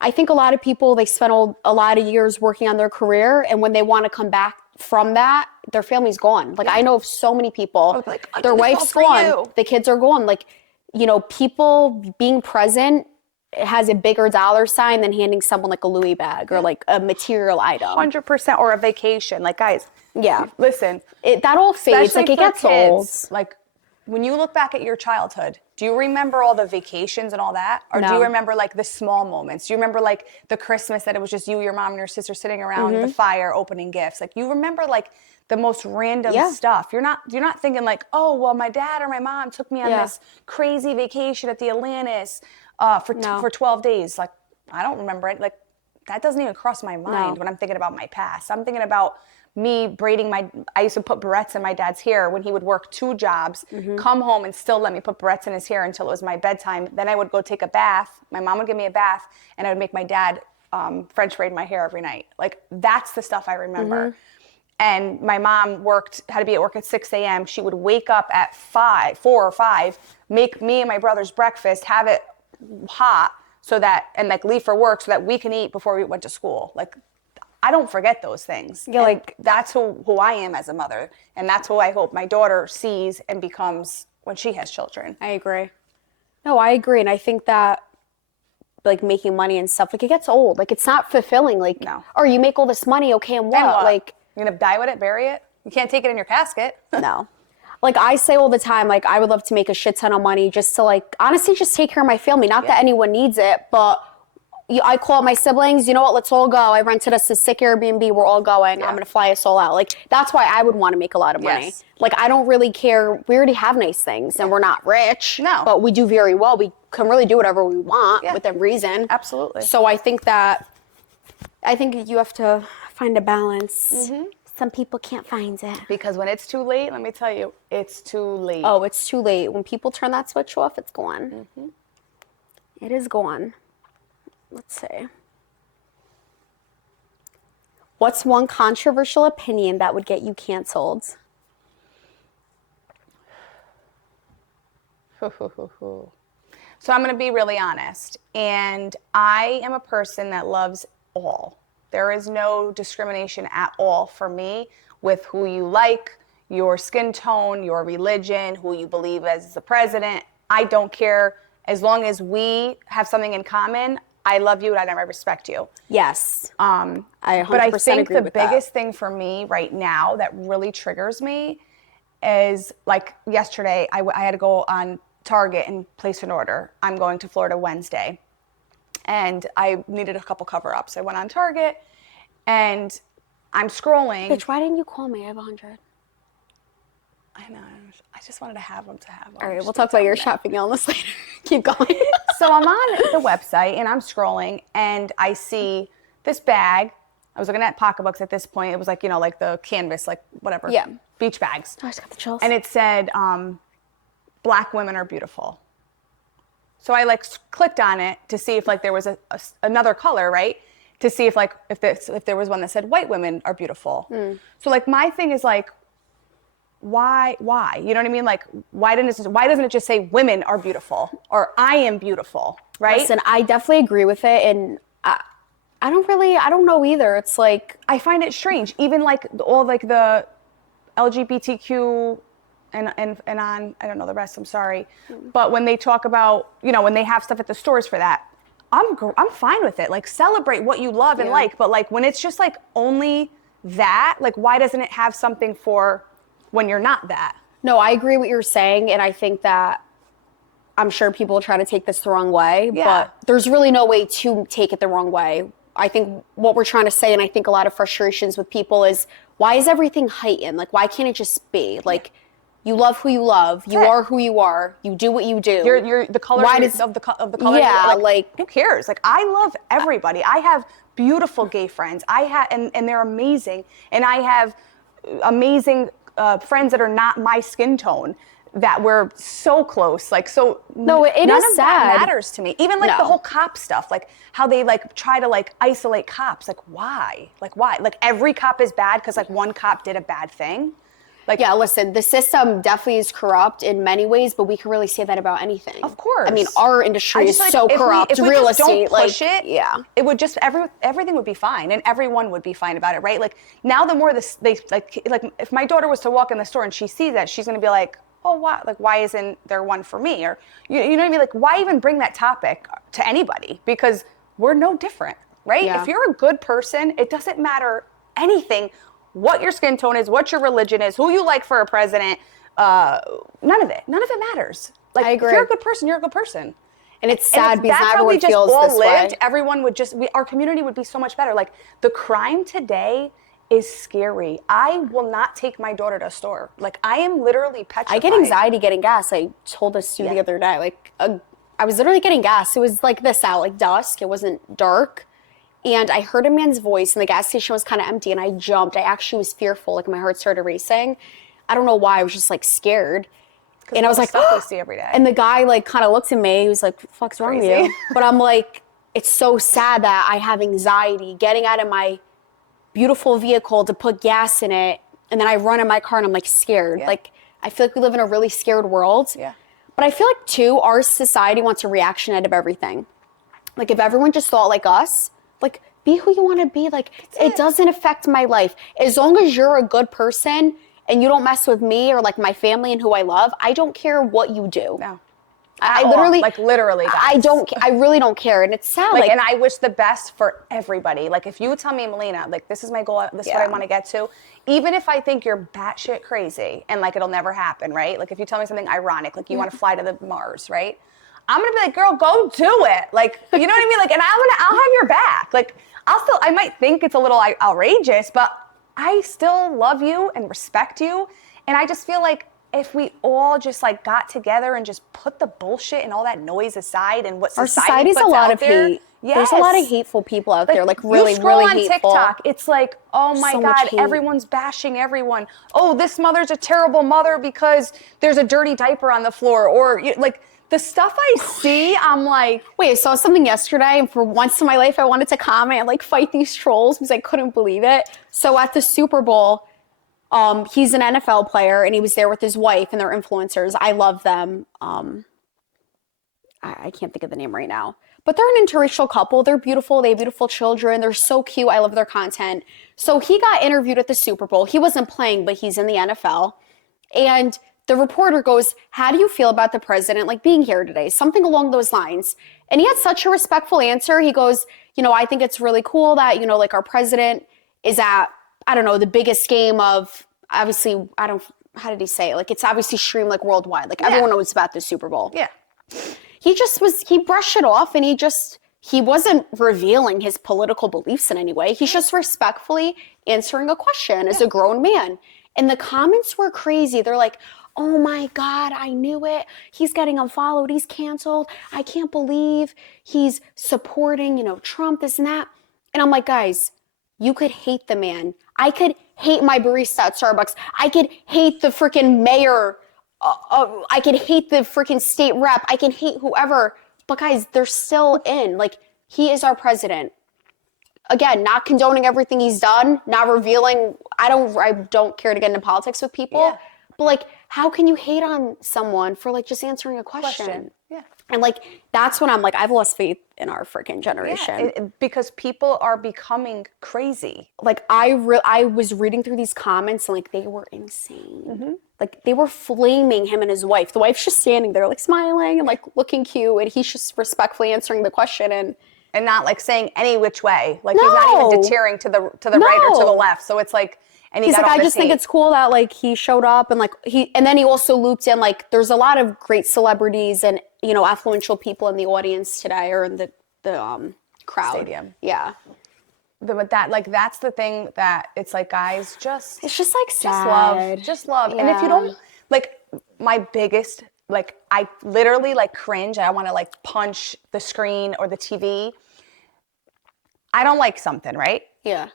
I think a lot of people, they spend a lot of years working on their career. And when they want to come back from that, their family's gone. Like I know of so many people, like, their wife's gone, the kids are gone. Like, you know, people being present has a bigger dollar sign than handing someone like a Louis bag or like a material item. 100%, or a vacation. Like guys, yeah, listen, that all fades. Like it gets old. Like when you look back at your childhood, do you remember all the vacations and all that? Or do you remember like the small moments? Do you remember like the Christmas that it was just you, your mom, and your sister sitting around the fire opening gifts? Like you remember like the most random stuff. You're not thinking like, oh, well, my dad or my mom took me on this crazy vacation at the Atlantis for 12 days. Like I don't remember it. Like that doesn't even cross my mind when I'm thinking about my past. I'm thinking about me braiding I used to put barrettes in my dad's hair when he would work 2 jobs, come home and still let me put barrettes in his hair until it was my bedtime. Then I would go take a bath. My mom would give me a bath and I would make my dad French braid my hair every night. Like that's the stuff I remember. And my mom had to be at work at 6 a.m. She would wake up at 4 or 5, make me and my brother's breakfast, have it hot and like leave for work so that we can eat before we went to school. Like I don't forget those things. Yeah, like that's who I am as a mother. And that's who I hope my daughter sees and becomes when she has children. I agree. No, I agree. And I think that like making money and stuff, like it gets old. Like it's not fulfilling. Like, or you make all this money, okay, and what? Like you're gonna die with it, bury it? You can't take it in your casket. No. Like I say all the time, like I would love to make a shit ton of money just to like, honestly, just take care of my family. Not that anyone needs it, but I call my siblings, you know what, let's all go. I rented us a sick Airbnb, we're all going. I'm going to fly us all out. Like, that's why I would want to make a lot of money. Yes. Like, I don't really care. We already have nice things and we're not rich. No. But we do very well. We can really do whatever we want within reason. Absolutely. So I think you have to find a balance. Some people can't find it. Because when it's too late, let me tell you, it's too late. Oh, it's too late. When people turn that switch off, it's gone. It is gone. Let's see. What's one controversial opinion that would get you canceled? So I'm going to be really honest. And I am a person that loves all. There is no discrimination at all for me with who you like, your skin tone, your religion, who you believe as the president. I don't care. As long as we have something in common, I love you and I respect you. Yes. I 100% but I think agree the with biggest that. thing for me right now that really triggers me is like yesterday, I had to go on Target and place an order. I'm going to Florida Wednesday. And I needed a couple cover-ups. I went on Target and I'm scrolling. Bitch, why didn't you call me? I have 100. I know. I just wanted to have them to have them. All right, we'll talk about your shopping illness later. Keep going. So I'm on the website and I'm scrolling and I see this bag. I was looking at pocketbooks at this point. It was like, like the canvas, like whatever. Yeah. Beach bags. I just got the chills. And it said, Black women are beautiful. So I clicked on it to see if there was another color, right? To see if there was one that said white women are beautiful. So my thing is why? You know what I mean? Why doesn't it just say women are beautiful or I am beautiful, right? Listen, I definitely agree with it, and I don't know either. It's I find it strange, even all the LGBTQ and on, I don't know the rest, I'm sorry. But when they talk about, when they have stuff at the stores for that, I'm fine with it. Celebrate what you love and like, but when it's just only that, why doesn't it have something for when you're not that? No, I agree what you're saying, and I think that I'm sure people try to take this the wrong way, but there's really no way to take it the wrong way. I think what we're trying to say, and I think a lot of frustrations with people is, why is everything heightened? Why can't it just be? You love who you love. You are who you are. You do what you do. You're the color of the color. Yeah, who cares? I love everybody. I have beautiful gay friends. And they're amazing. And I have amazing friends that are not my skin tone that we're so close. No, it none is of sad. that matters to me. Even the whole cop stuff, how they try to isolate cops. Why? Why? Every cop is bad because one cop did a bad thing. Yeah, listen, the system definitely is corrupt in many ways, but we can really say that about anything. Of course. I mean, our industry is so corrupt. If we real just estate, don't push it, yeah, it would just everything would be fine, and everyone would be fine about it, right? Now, the more if my daughter was to walk in the store and she sees that, she's gonna be like, oh, wow, why isn't there one for me? Or you know what I mean? Why even bring that topic to anybody? Because we're no different, right? Yeah. If you're a good person, it doesn't matter anything. What your skin tone is, what your religion is, who you like for a president, none of it matters. I agree. If you're a good person, you're a good person. And it's sad because that's how we just feels all this lived, way. everyone would our community would be so much better. The crime today is scary. I will not take my daughter to a store. I am literally petrified. I get anxiety getting gas. I told this to you the other day. I was literally getting gas. It was this out, dusk. It wasn't dark. And I heard a man's voice, and the gas station was kind of empty, and I jumped. I actually was fearful. My heart started racing. I don't know why. I was just scared. And I was stuff we see every day. And the guy kind of looked at me. He was like, "What the fuck's wrong with you?" But I'm it's so sad that I have anxiety getting out of my beautiful vehicle to put gas in it, and then I run in my car and I'm scared. Yeah. I feel we live in a really scared world. Yeah. But I feel too, our society wants a reaction out of everything. If everyone just thought like us, be who you want to be. It doesn't affect my life. As long as you're a good person and you don't mess with me or my family and who I love, I don't care what you do. No. I literally, literally, guys. I really don't care. And it's sad. And I wish the best for everybody. If you tell me, Milena, this is my goal, this is what I want to get to, even if I think you're batshit crazy and it'll never happen, right? If you tell me something ironic, you want to fly to the Mars, right? I'm gonna be girl, go do it. You know what I mean? And I'll have your back. I might think it's a little outrageous, but I still love you and respect you. And I just feel if we all just got together and just put the bullshit and all that noise aside and what society puts a lot out of there, hate. Yes. There's a lot of hateful people out there, really, you scroll really on hateful. TikTok, it's oh my So God, much hate. everyone's bashing everyone. Oh, this mother's a terrible mother because there's a dirty diaper on the floor, or the stuff I see, I'm wait, I saw something yesterday, and for once in my life, I wanted to comment and fight these trolls because I couldn't believe it. So at the Super Bowl, he's an NFL player, and he was there with his wife, and they're influencers. I love them. I can't think of the name right now. but they're an interracial couple. They're beautiful. They have beautiful children. They're so cute. I love their content. So he got interviewed at the Super Bowl. He wasn't playing, but he's in the NFL. And the reporter goes, how do you feel about the president like being here today? Something along those lines. And he had such a respectful answer. He goes, I think it's really cool that, like our president is at, I don't know, the biggest game of, obviously, how did he say it? Like, it's obviously streamed like worldwide. Like, everyone knows about the Super Bowl. Yeah. He brushed it off, and he wasn't revealing his political beliefs in any way. He's just respectfully answering a question as a grown man. And the comments were crazy. They're like, oh my God, I knew it. He's getting unfollowed. He's canceled. I can't believe he's supporting, Trump, this and that. And I'm like, guys, you could hate the man. I could hate my barista at Starbucks. I could hate the freaking mayor. I could hate the freaking state rep. I can hate whoever. But guys, they're still in. Like, he is our president. Again, not condoning everything he's done, not revealing. I don't care to get into politics with people. Yeah. But like, how can you hate on someone for like just answering a question? Yeah. And like, that's when I'm like, I've lost faith in our freaking generation. Yeah, because people are becoming crazy. Like, I was reading through these comments and like, they were insane. Mm-hmm. Like, they were flaming him and his wife. The wife's just standing there like smiling and like looking cute, and he's just respectfully answering the question and not like saying any which way. Like, he's not even deterring to the right or to the left. So it's like, and he's like, I just think it's cool that like he showed up, and like and then he also looped in like, there's a lot of great celebrities and affluential people in the audience today, or in the crowd. Stadium. Yeah. But that's the thing that it's like, guys, it's just like sad. Just love. Yeah. And if you don't, like, my biggest, like, I literally like cringe. I want to like punch the screen or the TV. I don't like something, right? Yeah.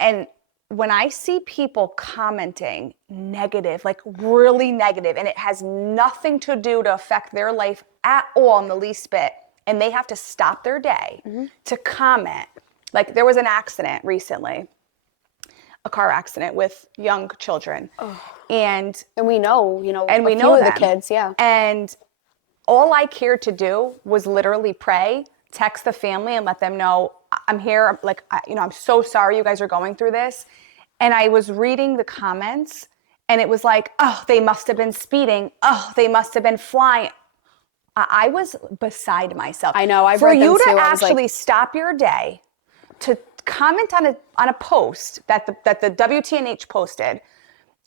And when I see people commenting negative, like really negative, and it has nothing to do to affect their life at all in the least bit, and they have to stop their day to comment. Like, there was an accident recently, a car accident with young children. Oh. And we know, and we know the kids, yeah. And all I cared to do was literally pray, text the family, and let them know, I'm here. Like, I'm so sorry you guys are going through this. And I was reading the comments, and it was like, oh, they must have been speeding. Oh, they must have been flying. I was beside myself. I know. For you to actually stop your day to comment on a post that the WTNH posted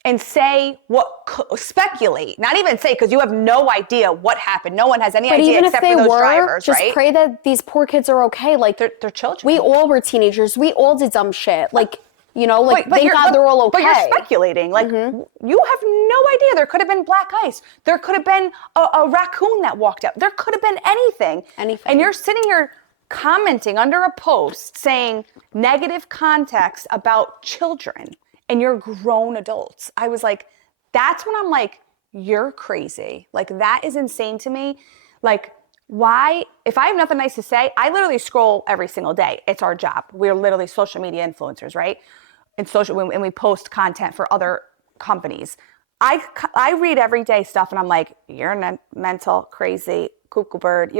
and say speculate, not even say, because you have no idea what happened. No one has any idea except for those drivers, right? Just pray that these poor kids are okay. Like, they're children. We all were teenagers. We all did dumb shit. Like, thank God they're all okay. But you're speculating. Like, you have no idea. There could have been black ice. There could have been a raccoon that walked out. There could have been anything. And you're sitting here commenting under a post saying negative context about children, and you're grown adults. I was like, that's when I'm like, you're crazy. Like, that is insane to me. Like, why, if I have nothing nice to say, I literally scroll every single day. It's our job. We're literally social media influencers, right? And we post content for other companies. I read everyday stuff, and I'm like, you're mental, crazy, cuckoo bird.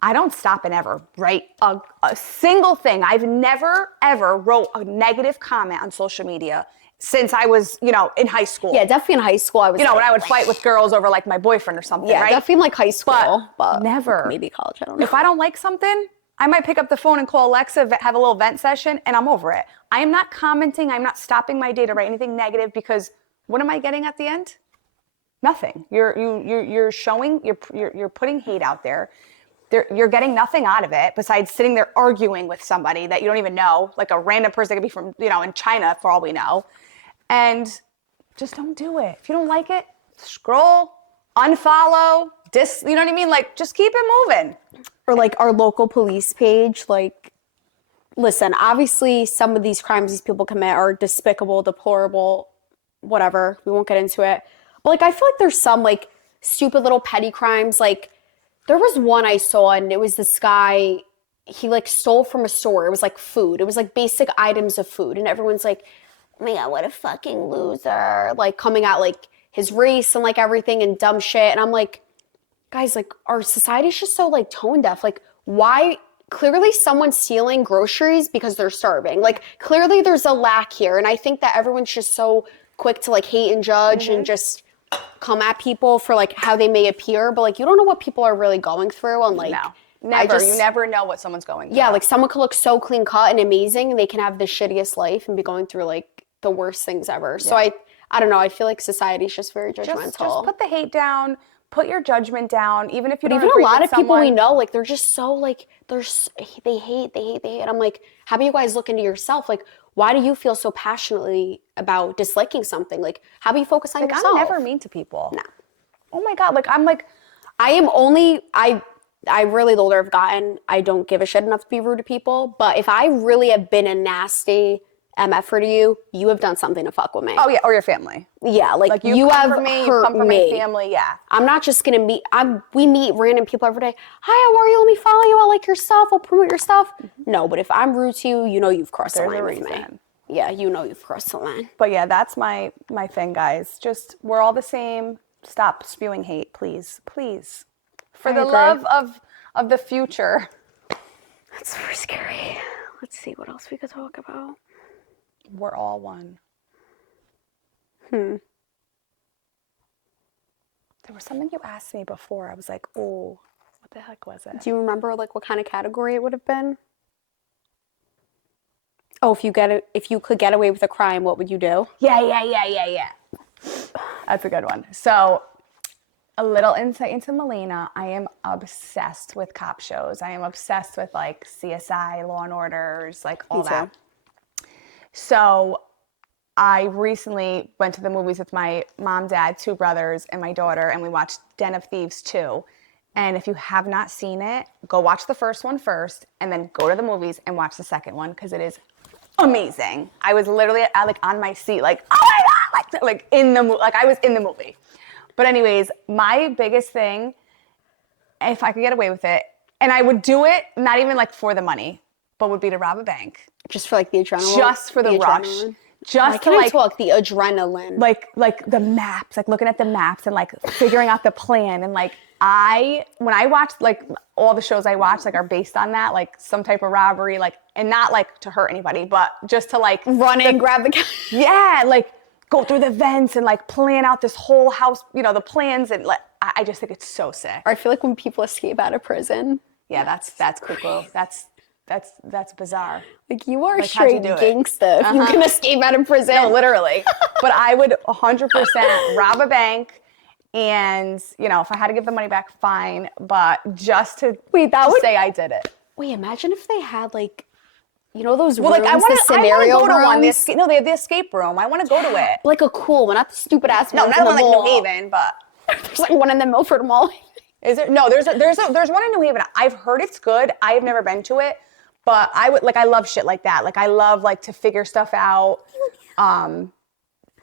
I don't stop and ever write a single thing. I've never, ever wrote a negative comment on social media since I was, in high school. Yeah, definitely in high school. I was, when I would fight with girls over like my boyfriend or something, yeah, right? definitely in like high school, but never. Maybe college, I don't know. If I don't like something, I might pick up the phone and call Alexa, have a little vent session, and I'm over it. I am not commenting. I'm not stopping my day to write anything negative, because what am I getting at the end? Nothing. You're showing, you're putting hate out there. You're getting nothing out of it besides sitting there arguing with somebody that you don't even know, like a random person that could be from, in China for all we know. And just don't do it. If you don't like it, scroll, unfollow, you know what I mean? Like, just keep it moving. Or like our local police page, like, listen, obviously some of these crimes these people commit are despicable, deplorable, whatever. We won't get into it. But like, I feel like there's some like stupid little petty crimes. Like, there was one I saw, and it was this guy, he like stole from a store. It was like food. It was like basic items of food. And everyone's like, oh my God, what a fucking loser. Like, coming out like his race and like everything and dumb shit. And I'm like, guys, like, our society's just so like tone deaf. Like, why clearly someone's stealing groceries because they're starving. Like, clearly there's a lack here. And I think that everyone's just so quick to like hate and judge and just come at people for like how they may appear. But like, you don't know what people are really going through. And like, No, never. You never know what someone's going through. Yeah, like someone could look so clean cut and amazing and they can have the shittiest life and be going through like the worst things ever. So I don't know. I feel like society's just very judgmental. Just put the hate down. Put your judgment down, even if you don't agree with someone. Even a lot of people we know, like, they're just so, like, they hate. And I'm like, how about you guys look into yourself? Like, why do you feel so passionately about disliking something? Like, how about you focus on yourself? I'm never mean to people. No. Oh, my God. Like, I'm like... I really, the older I've gotten, I don't give a shit enough to be rude to people. But if I really have been a nasty MFer to you, you have done something to fuck with me. Oh, yeah, or your family. Yeah, like you have hurt me. You come from my family, yeah. I'm not just going to meet, we meet random people every day. Hi, how are you? Let me follow you. I like your stuff. I'll promote your stuff. No, but if I'm rude to you, you know you've crossed the line with me. Yeah, you know you've crossed the line. But yeah, that's my thing, guys. Just, we're all the same. Stop spewing hate, please. Please. For the love of the future. That's very scary. Let's see what else we could talk about. We're all one. There was something you asked me before. I was like, oh, what the heck was it? Do you remember like what kind of category it would have been? Oh, if you could get away with a crime, what would you do? Yeah. That's a good one. So, a little insight into Milena. I am obsessed with cop shows. I am obsessed with like CSI, Law and Orders, like all that. So I recently went to the movies with my mom, dad, 2 brothers, and my daughter, and we watched Den of Thieves 2. And if you have not seen it, go watch the first one first, and then go to the movies and watch the second one, because it is amazing. I was literally like on my seat, like, oh my God, like in the movie, like I was in the movie. But anyways, my biggest thing, if I could get away with it, and I would do it, not even like for the money, but would be to rob a bank. Just for like the adrenaline? Just for the rush. Adrenaline. Just to like talk the adrenaline. Like the maps, like looking at the maps and like figuring out the plan. And like when I watch, like all the shows I watch like are based on that, like some type of robbery, like, and not like to hurt anybody, but just to like run in, grab the cash. Yeah, like go through the vents and like plan out this whole house, you know, the plans, and like I just think it's so sick. Or I feel like when people escape out of prison. Yeah, that's cuckoo. That's bizarre. Like you are like, straight gangsta if you can escape out of prison. No, literally. But I would 100% rob a bank, and you know, if I had to give the money back, fine. But just to say I did it. Wait, imagine if they had like, you know, those rooms, like I want to go to one. They have the escape room. I want to go to it. Like a cool one, not the stupid ass one. No, not one like New Haven, but there's like one in the Milford Mall. Is there? No, there's one in New Haven. I've heard it's good. I have never been to it. But I love shit like that. Like I love like to figure stuff out.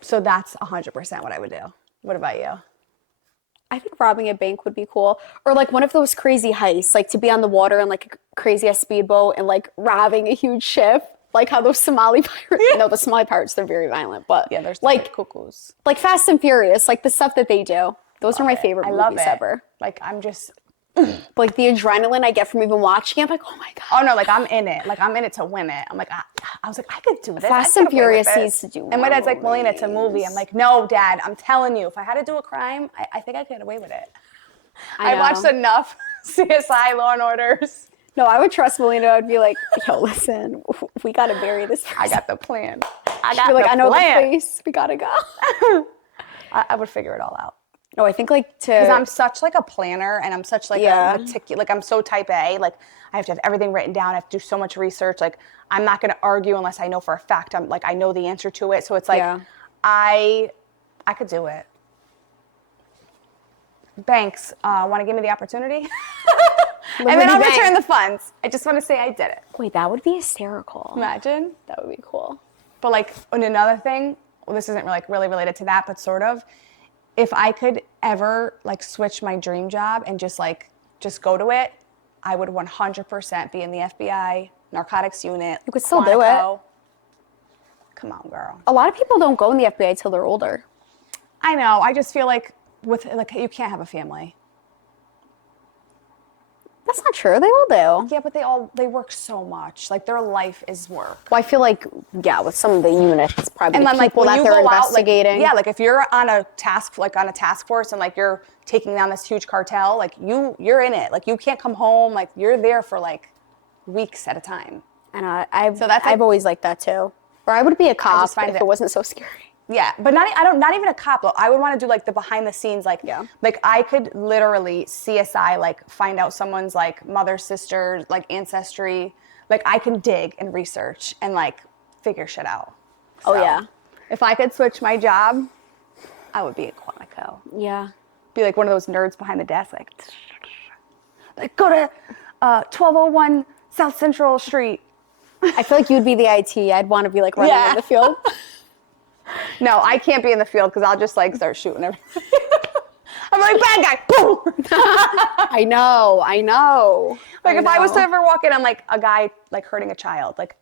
So that's 100% what I would do. What about you? I think robbing a bank would be cool. Or like one of those crazy heists, like to be on the water in like a crazy ass speedboat and like robbing a huge ship. Like how those Somali pirates, no, the Somali pirates, they're very violent. But yeah, there's like cuckoos. Like Fast and Furious, like the stuff that they do. Those are my favorite movies ever. Like I'm just... Like the adrenaline I get from even watching it, I'm like, oh my God. Oh no, like I'm in it. Like I'm in it to win it. I'm like, I was like, I could do this. Fast and Furious needs to do more. And my dad's like, Milena, it's a movie. I'm like, no, Dad, I'm telling you, if I had to do a crime, I think I could get away with it. I watched enough CSI, Law and Orders. No, I would trust Milena. I'd be like, yo, listen, we got to bury this person. I got the plan. I know the place. We got to go. I would figure it all out. No, I think like because I'm such like a planner and I'm such like a meticulous, like I'm so type A, like I have to have everything written down. I have to do so much research. Like I'm not going to argue unless I know for a fact I'm like, I know the answer to it. So it's like, I could do it. Banks, want to give me the opportunity? And then I'll return the funds. I just want to say I did it. Wait, that would be hysterical. Imagine. That would be cool. But like, and another thing, well, this isn't really related to that, but sort of, if I could ever like switch my dream job and just go to it, I would 100% be in the FBI, narcotics unit. You could still do it. Come on, girl. A lot of people don't go in the FBI till they're older. I know. I just feel like you can't have a family. That's not true. They all do. Yeah, but they work so much. Like their life is work. Well, I feel like, yeah, with some of the units, probably And the then like people when that you they're go out, like investigating. yeah, like if you're on a task force and like you're taking down this huge cartel, like you're in it. Like you can't come home. Like you're there for like weeks at a time. And I've always liked that too. Or I would be a cop if it wasn't so scary. Yeah, but not even a cop though. I would want to do like the behind the scenes, like like I could literally CSI, like find out someone's like mother, sister, like ancestry. Like I can dig and research and like figure shit out. So, oh yeah. If I could switch my job, I would be a Quantico. Yeah. Be like one of those nerds behind the desk, like go to 1201 South Central Street. I feel like you'd be the IT. I'd want to be like running in the field. No, I can't be in the field because I'll just like start shooting everything. I'm like, bad guy, boom. I know. Like if I was to ever walk in on like a guy like hurting a child, like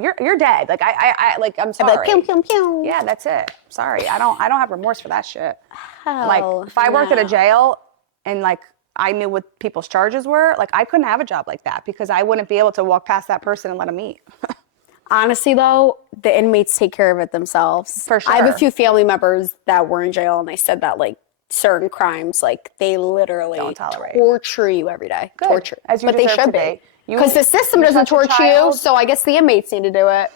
you're dead. Like I like I'm sorry. I'd be like, pew, pew, pew. Yeah, that's it. Sorry, I don't have remorse for that shit. Hell like if I worked at a jail and like I knew what people's charges were, like I couldn't have a job like that because I wouldn't be able to walk past that person and let them eat. Honestly, though, the inmates take care of it themselves. For sure. I have a few family members that were in jail, and they said that, like, certain crimes, like, they literally don't tolerate. Torture you every day. Good. Torture. As you but they should be. Because the system doesn't torture you, so I guess the inmates need to do it.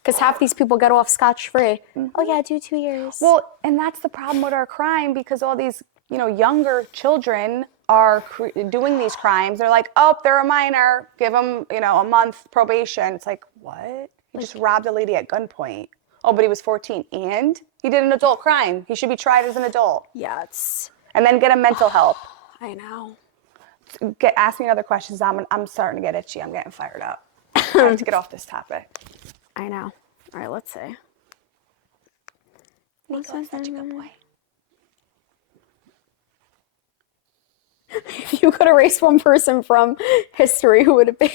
Because half these people get off scotch-free. Mm-hmm. Oh, yeah, do 2 years. Well, and that's the problem with our crime, because all these, younger children are doing these crimes. They're like, oh, they're a minor. Give them, a month probation. It's like, what? He just robbed a lady at gunpoint. Oh, but he was 14. And he did an adult crime. He should be tried as an adult. Yeah, and then get him mental help. I know. Ask me other questions. I'm starting to get itchy. I'm getting fired up. I have to get off this topic. I know. All right, let's see. Nico's such a good boy. If you could erase one person from history, who would it be?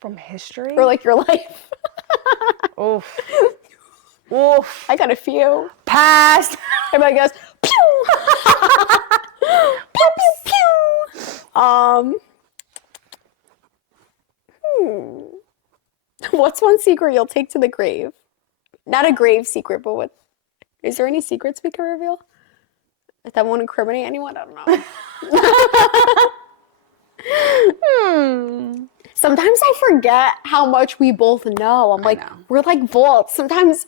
From history? Or like your life? Oof. Oof. I got a few. Past. Everybody goes, pew! Pew, pew, pew! What's one secret you'll take to the grave? Not a grave secret, but what? Is there any secrets we can reveal? If that won't incriminate anyone, I don't know. Sometimes I forget how much we both know. I'm like, we're like vaults. Sometimes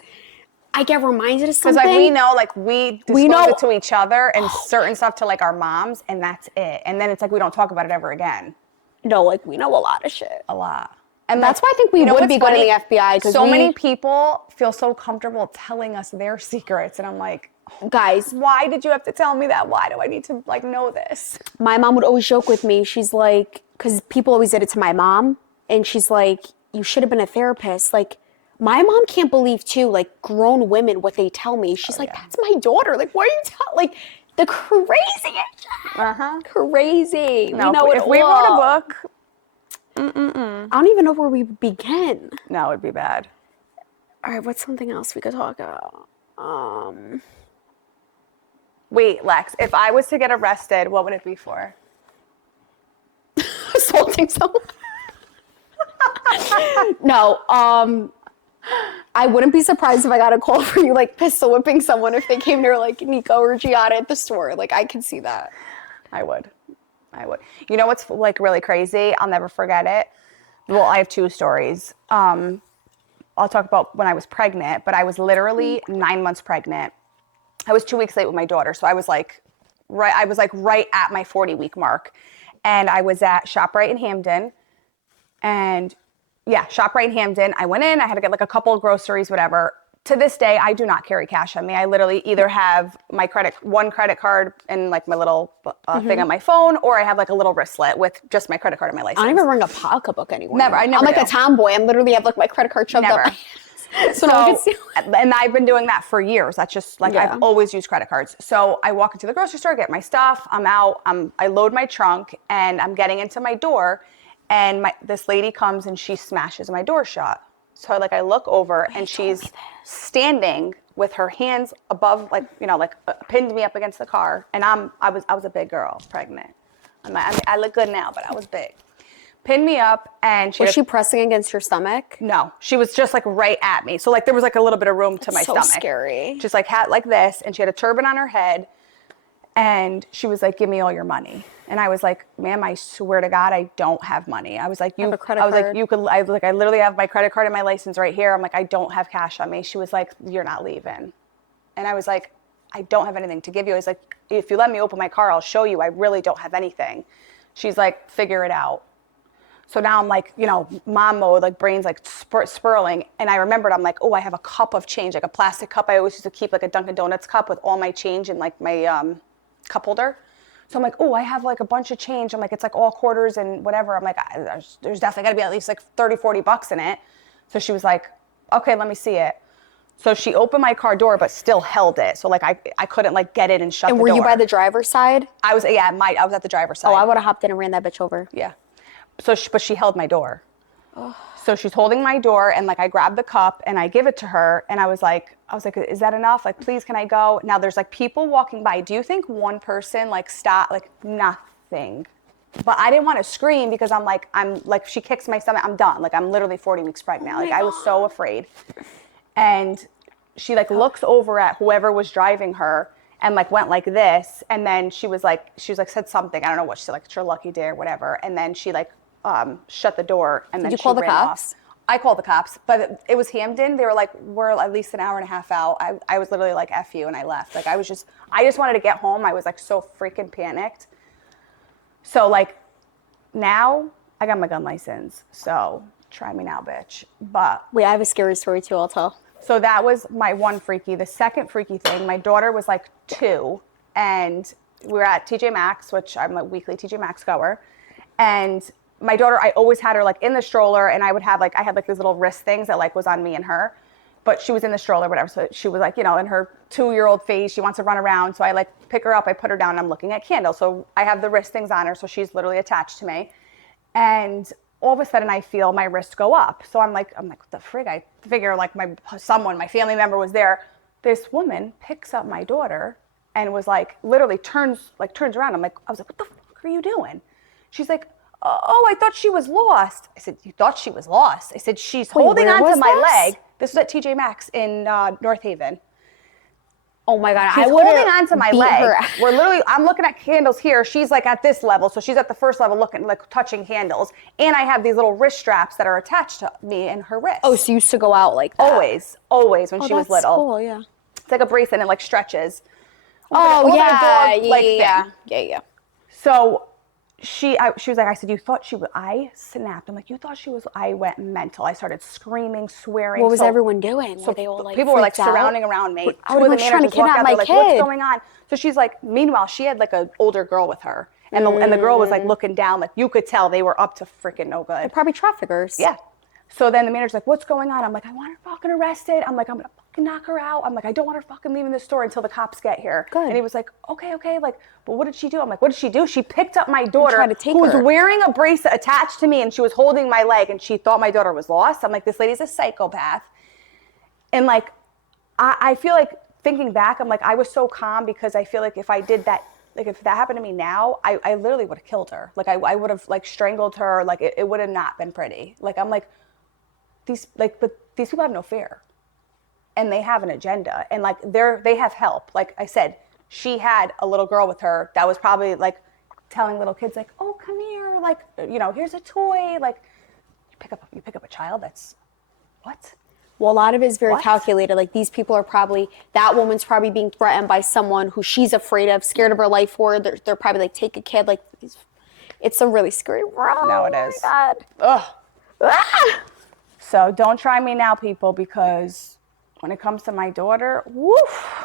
I get reminded of something. Because like we know, like we disclose it to each other and certain stuff to like our moms, and that's it. And then it's like we don't talk about it ever again. No, like we know a lot of shit. A lot. And that's why I think we would be good in the FBI. Because so many people feel so comfortable telling us their secrets. And I'm like, guys, why did you have to tell me that? Why do I need to like know this? My mom would always joke with me. She's like, because people always did it to my mom. And she's like, you should have been a therapist. Like, my mom can't believe too, like grown women, what they tell me. She's like, that's my daughter. Like, why are you telling, like the craziest shit. Crazy. No, if we wrote a book. I don't even know where we begin. No, it'd be bad. All right, what's something else we could talk about? Wait, Lex, if I was to get arrested, what would it be for? Assaulting someone. No, I wouldn't be surprised if I got a call for you, like pistol whipping someone if they came near like Nico or Giada at the store. Like I could see that. I would. You know what's like really crazy? I'll never forget it. Well, I have two stories. I'll talk about when I was pregnant, but I was literally 9 months pregnant. I was 2 weeks late with my daughter, so I was like right at my 40-week mark, and I was at ShopRite in Hamden, and ShopRite in Hamden. I went in. I had to get like a couple of groceries, whatever. To this day, I do not carry cash on me. I literally either have my one credit card and like my little thing on my phone, or I have like a little wristlet with just my credit card and my license. I don't even bring a pocketbook anymore. Never. I never. I'm like a tomboy. I'm literally have like my credit card shoved up. So no one can see. And I've been doing that for years. That's just like I've always used credit cards. So I walk into the grocery store, get my stuff. I'm out. I load my trunk, and I'm getting into my door, and this lady comes and she smashes my door shut. So I look over and she's standing with her hands above, pinned me up against the car. And I was a big girl, pregnant. I look good now, but I was big. Pinned me up, and was she pressing against your stomach? No, she was just like right at me. So like there was like a little bit of room to my stomach. So scary. Just like like this, and she had a turban on her head, and she was like, "Give me all your money." And I was like, "Ma'am, I swear to God, I don't have money." I was like, "You," have a credit I was card? like, "You could." I was like, "I literally have my credit card and my license right here." I'm like, "I don't have cash on me." She was like, "You're not leaving," and I was like, "I don't have anything to give you." I was like, "If you let me open my car, I'll show you. I really don't have anything." She's like, "Figure it out." So now I'm like, mom mode, like brains like swirling. And I remembered, I'm like, oh, I have a cup of change, like a plastic cup. I always used to keep like a Dunkin' Donuts cup with all my change in like my cup holder. So I'm like, oh, I have like a bunch of change. I'm like, it's like all quarters and whatever. I'm like, there's definitely got to be at least like 30, 40 bucks in it. So she was like, okay, let me see it. So she opened my car door, but still held it. So like I couldn't like get in and shut the door. And were you by the driver's side? I was at the driver's side. Oh, I would have hopped in and ran that bitch over. Yeah. But she held my door. Oh. So she's holding my door, and like I grab the cup and I give it to her, and I was like, is that enough? Like, please, can I go? Now there's like people walking by. Do you think one person like stopped? Like nothing. But I didn't want to scream because I'm like, if she kicks my stomach, I'm done. Like I'm literally 40 weeks pregnant. Like I was so afraid. And she like looks over at whoever was driving her and like went like this, and then she was like said something. I don't know what she said, like it's your lucky day or whatever. And then she like shut the door, and then Did you call the cops? I called the cops, but it was Hamden. They were like, we're at least an hour and a half out. I was literally like, F you, and I left. Like I just wanted to get home. I was like so freaking panicked. So like now I got my gun license. So try me now, bitch. But wait, I have a scary story too, I'll tell. So that was my one freaky. The second freaky thing, my daughter was like 2, and we were at TJ Maxx, which I'm a weekly TJ Maxx goer. And my daughter, I always had her like in the stroller, and I had like these little wrist things that like was on me and her, but she was in the stroller, whatever. So she was like, in her 2-year-old phase, she wants to run around. So I like pick her up, I put her down, and I'm looking at candles. So I have the wrist things on her, so she's literally attached to me. And all of a sudden I feel my wrist go up. So I'm like, what the frig? I figure like my family member was there. This woman picks up my daughter and was like, literally turns around. I was like, what the fuck are you doing? She's like, oh, I thought she was lost. I said, you thought she was lost? I said, she's holding on to my leg. This was at TJ Maxx in North Haven. Oh my God, she's holding on to my leg. I'm looking at candles here. She's like at this level. So she's at the first level looking, like touching handles. And I have these little wrist straps that are attached to me and her wrist. Oh, so you used to go out like that? Always when she was little. Cool, yeah. It's like a bracelet and it like stretches. Oh, like yeah. Dog, like, Yeah. So she was like, I said, you thought she was, I snapped. I'm like, you thought she was, I went mental. I started screaming, swearing. What was everyone doing? So were they all like people were like out? surrounding around me. I would have been trying to kidnap my like, kid. What's going on? So she's like, meanwhile, she had like an older girl with her. And the girl was like looking down, like you could tell they were up to freaking no good. They're probably traffickers. Yeah. So then the manager's like, what's going on? I'm like, I want her fucking arrested. I'm like, I'm going to fucking knock her out. I'm like, I don't want her fucking leaving the store until the cops get here. Good. And he was like, okay. Like, but what did she do? I'm like, what did she do? She picked up my daughter who was her. wearing a bracelet attached to me, and she was holding my leg, and she thought my daughter was lost. I'm like, this lady's a psychopath. And like, I feel like thinking back, I'm like, I was so calm because I feel like if I did that, like if that happened to me now, I literally would have killed her. Like I would have like strangled her. Like it would have not been pretty. Like I'm like, but these people have no fear, and they have an agenda, and like they have help. Like I said, she had a little girl with her that was probably like telling little kids like, oh, come here, like, here's a toy. Like you pick up a child. That's what? Well, a lot of it is very calculated. Like these people are that woman's probably being threatened by someone who she's afraid of, scared of her life for. They're probably like, take a kid. Like it's a really scary world. No, it is. Oh my God. Ugh. Ah! So don't try me now, people, because when it comes to my daughter, woof.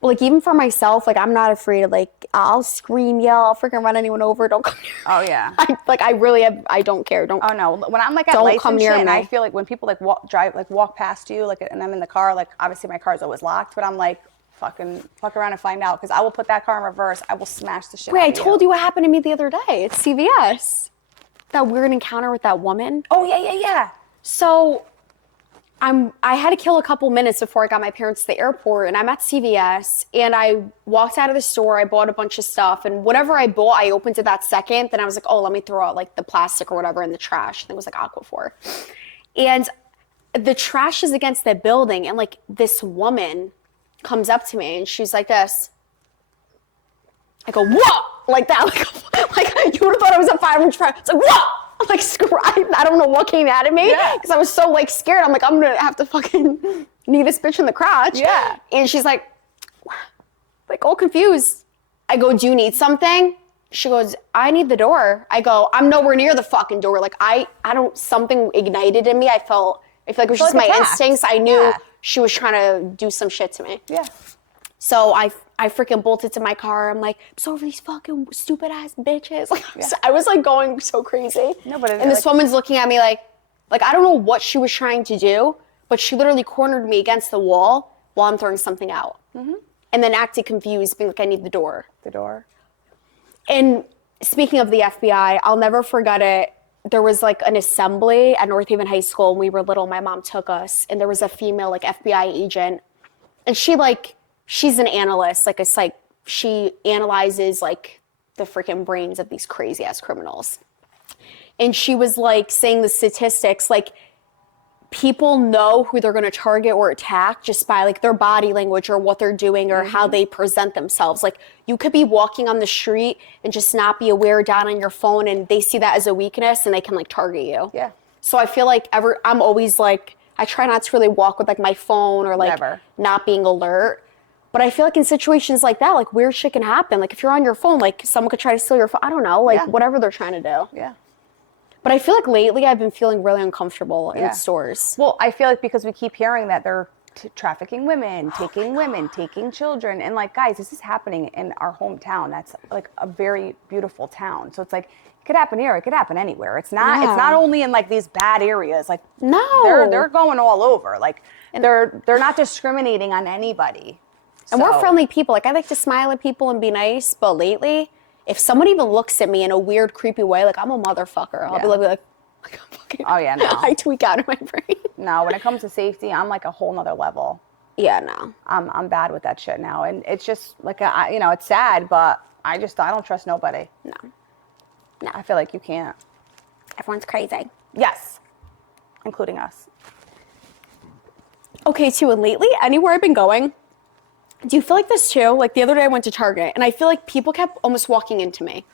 But like even for myself, like I'm not afraid of like I'll scream, yell, I'll freaking run anyone over. Don't come near. Oh yeah. I don't care. Don't. Oh no. When I'm like at lights and shit, and I feel like when people like walk past you, like, and I'm in the car, like obviously my car's always locked, but I'm like, fuck around and find out, because I will put that car in reverse. I will smash the shit. Wait, I told you what happened to me the other day. It's CVS. That weird encounter with that woman. Oh yeah. So I had to kill a couple minutes before I got my parents to the airport, and I'm at CVS, and I walked out of the store, I bought a bunch of stuff, and whatever I bought, I opened it that second, then I was like, oh, let me throw out like the plastic or whatever in the trash. I think it was like Aquaphor. And the trash is against the building, and like this woman comes up to me, and she's like this. I go, what? Like that, like you would have thought I was a 5-inch trash. It's like, what? I'm like, I don't know what came out of me because I was so like scared. I'm like, I'm gonna have to fucking knee this bitch in the crotch. Yeah. And she's like all confused. I go, do you need something? She goes, I need the door. I go, I'm nowhere near the fucking door. Like I don't, something ignited in me. I feel like it was just my instincts. I knew she was trying to do some shit to me. Yeah. So I freaking bolted to my car. I'm like, I'm so over these fucking stupid ass bitches. Like, I was like going so crazy. No, but and this woman's looking at me like I don't know what she was trying to do, but she literally cornered me against the wall while I'm throwing something out. Mm-hmm. And then acted confused, being like, I need the door. The door. And speaking of the FBI, I'll never forget it. There was like an assembly at North Haven High School when we were little. My mom took us, and there was a female like FBI agent, and she's an analyst, she analyzes like the freaking brains of these crazy ass criminals. And she was like saying the statistics, like people know who they're going to target or attack just by like their body language or what they're doing or how they present themselves. Like you could be walking on the street and just not be aware down on your phone, and they see that as a weakness and they can like target you. Yeah. So I feel like I'm always like, I try not to really walk with like my phone or like not being alert. But I feel like in situations like that, like weird shit can happen. Like if you're on your phone, like someone could try to steal your phone. I don't know, like whatever they're trying to do. Yeah. But I feel like lately I've been feeling really uncomfortable in stores. Well, I feel like because we keep hearing that they're trafficking women, taking children. And like, guys, this is happening in our hometown. That's like a very beautiful town. So it's like, it could happen here. It could happen anywhere. It's not only in like these bad areas. Like they're going all over. Like they're not discriminating on anybody. And we're friendly people. Like I like to smile at people and be nice. But lately, if someone even looks at me in a weird, creepy way, like I'm a motherfucker. I'll be like I'm fucking, oh yeah, no. I tweak out of my brain. No, when it comes to safety, I'm like a whole nother level. Yeah, no. I'm bad with that shit now. And it's just like, it's sad, but I don't trust nobody. No. I feel like you can't. Everyone's crazy. Yes. Including us. Okay, too, and lately, anywhere I've been going, do you feel like this too? Like the other day I went to Target and I feel like people kept almost walking into me,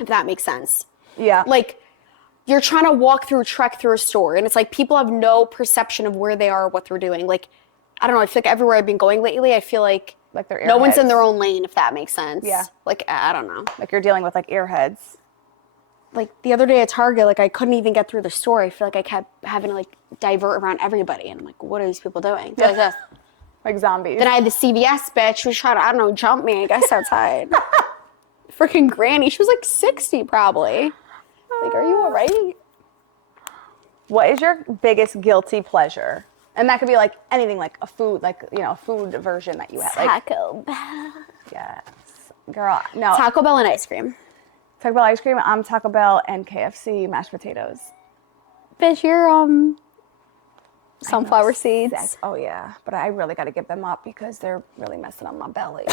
if that makes sense. Yeah. Like you're trying to trek through a store and it's like people have no perception of where they are or what they're doing. Like, I don't know, I feel like everywhere I've been going lately, I feel like they're no one's in their own lane, if that makes sense. Yeah. Like, I don't know. Like you're dealing with like earheads. Like the other day at Target, like I couldn't even get through the store. I feel like I kept having to like divert around everybody. And I'm like, what are these people doing? They're like this. Like zombies. Then I had the CVS bitch who was trying to, I don't know, jump me, I guess, outside. Freaking granny. She was like 60 probably. Like, are you all right? What is your biggest guilty pleasure? And that could be like anything, like a food, like, a food version that you have. Taco Bell. Yes. Girl, no. Taco Bell and ice cream. Taco Bell ice cream, I'm Taco Bell and KFC mashed potatoes. Bitch, you're, sunflower seeds. Oh yeah, but I really got to give them up because they're really messing up my belly.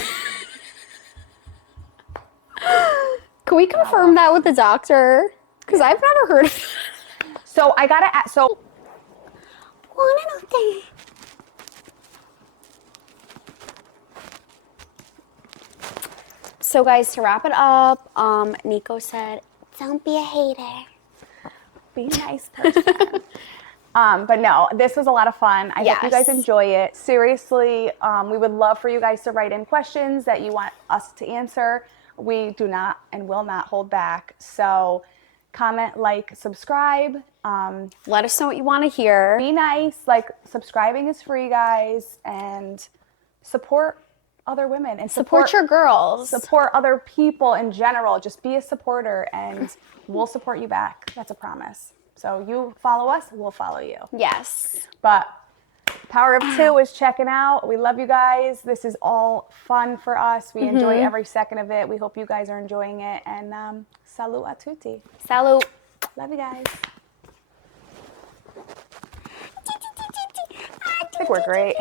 Can we confirm that with the doctor? Because I've never heard of it. So I gotta ask, So guys, to wrap it up, Nico said, don't be a hater. Be a nice person. But no, this was a lot of fun. I hope you guys enjoy it. Seriously, we would love for you guys to write in questions that you want us to answer. We do not and will not hold back. So comment, like, subscribe. Let us know what you want to hear. Be nice. Like, subscribing is free, guys. And support other women. And support your girls. Support other people in general. Just be a supporter and we'll support you back. That's a promise. So you follow us, we'll follow you. Yes. But Power of Two is checking out. We love you guys. This is all fun for us. We enjoy every second of it. We hope you guys are enjoying it. And salut a tutti. Salut. Love you guys. think we're great.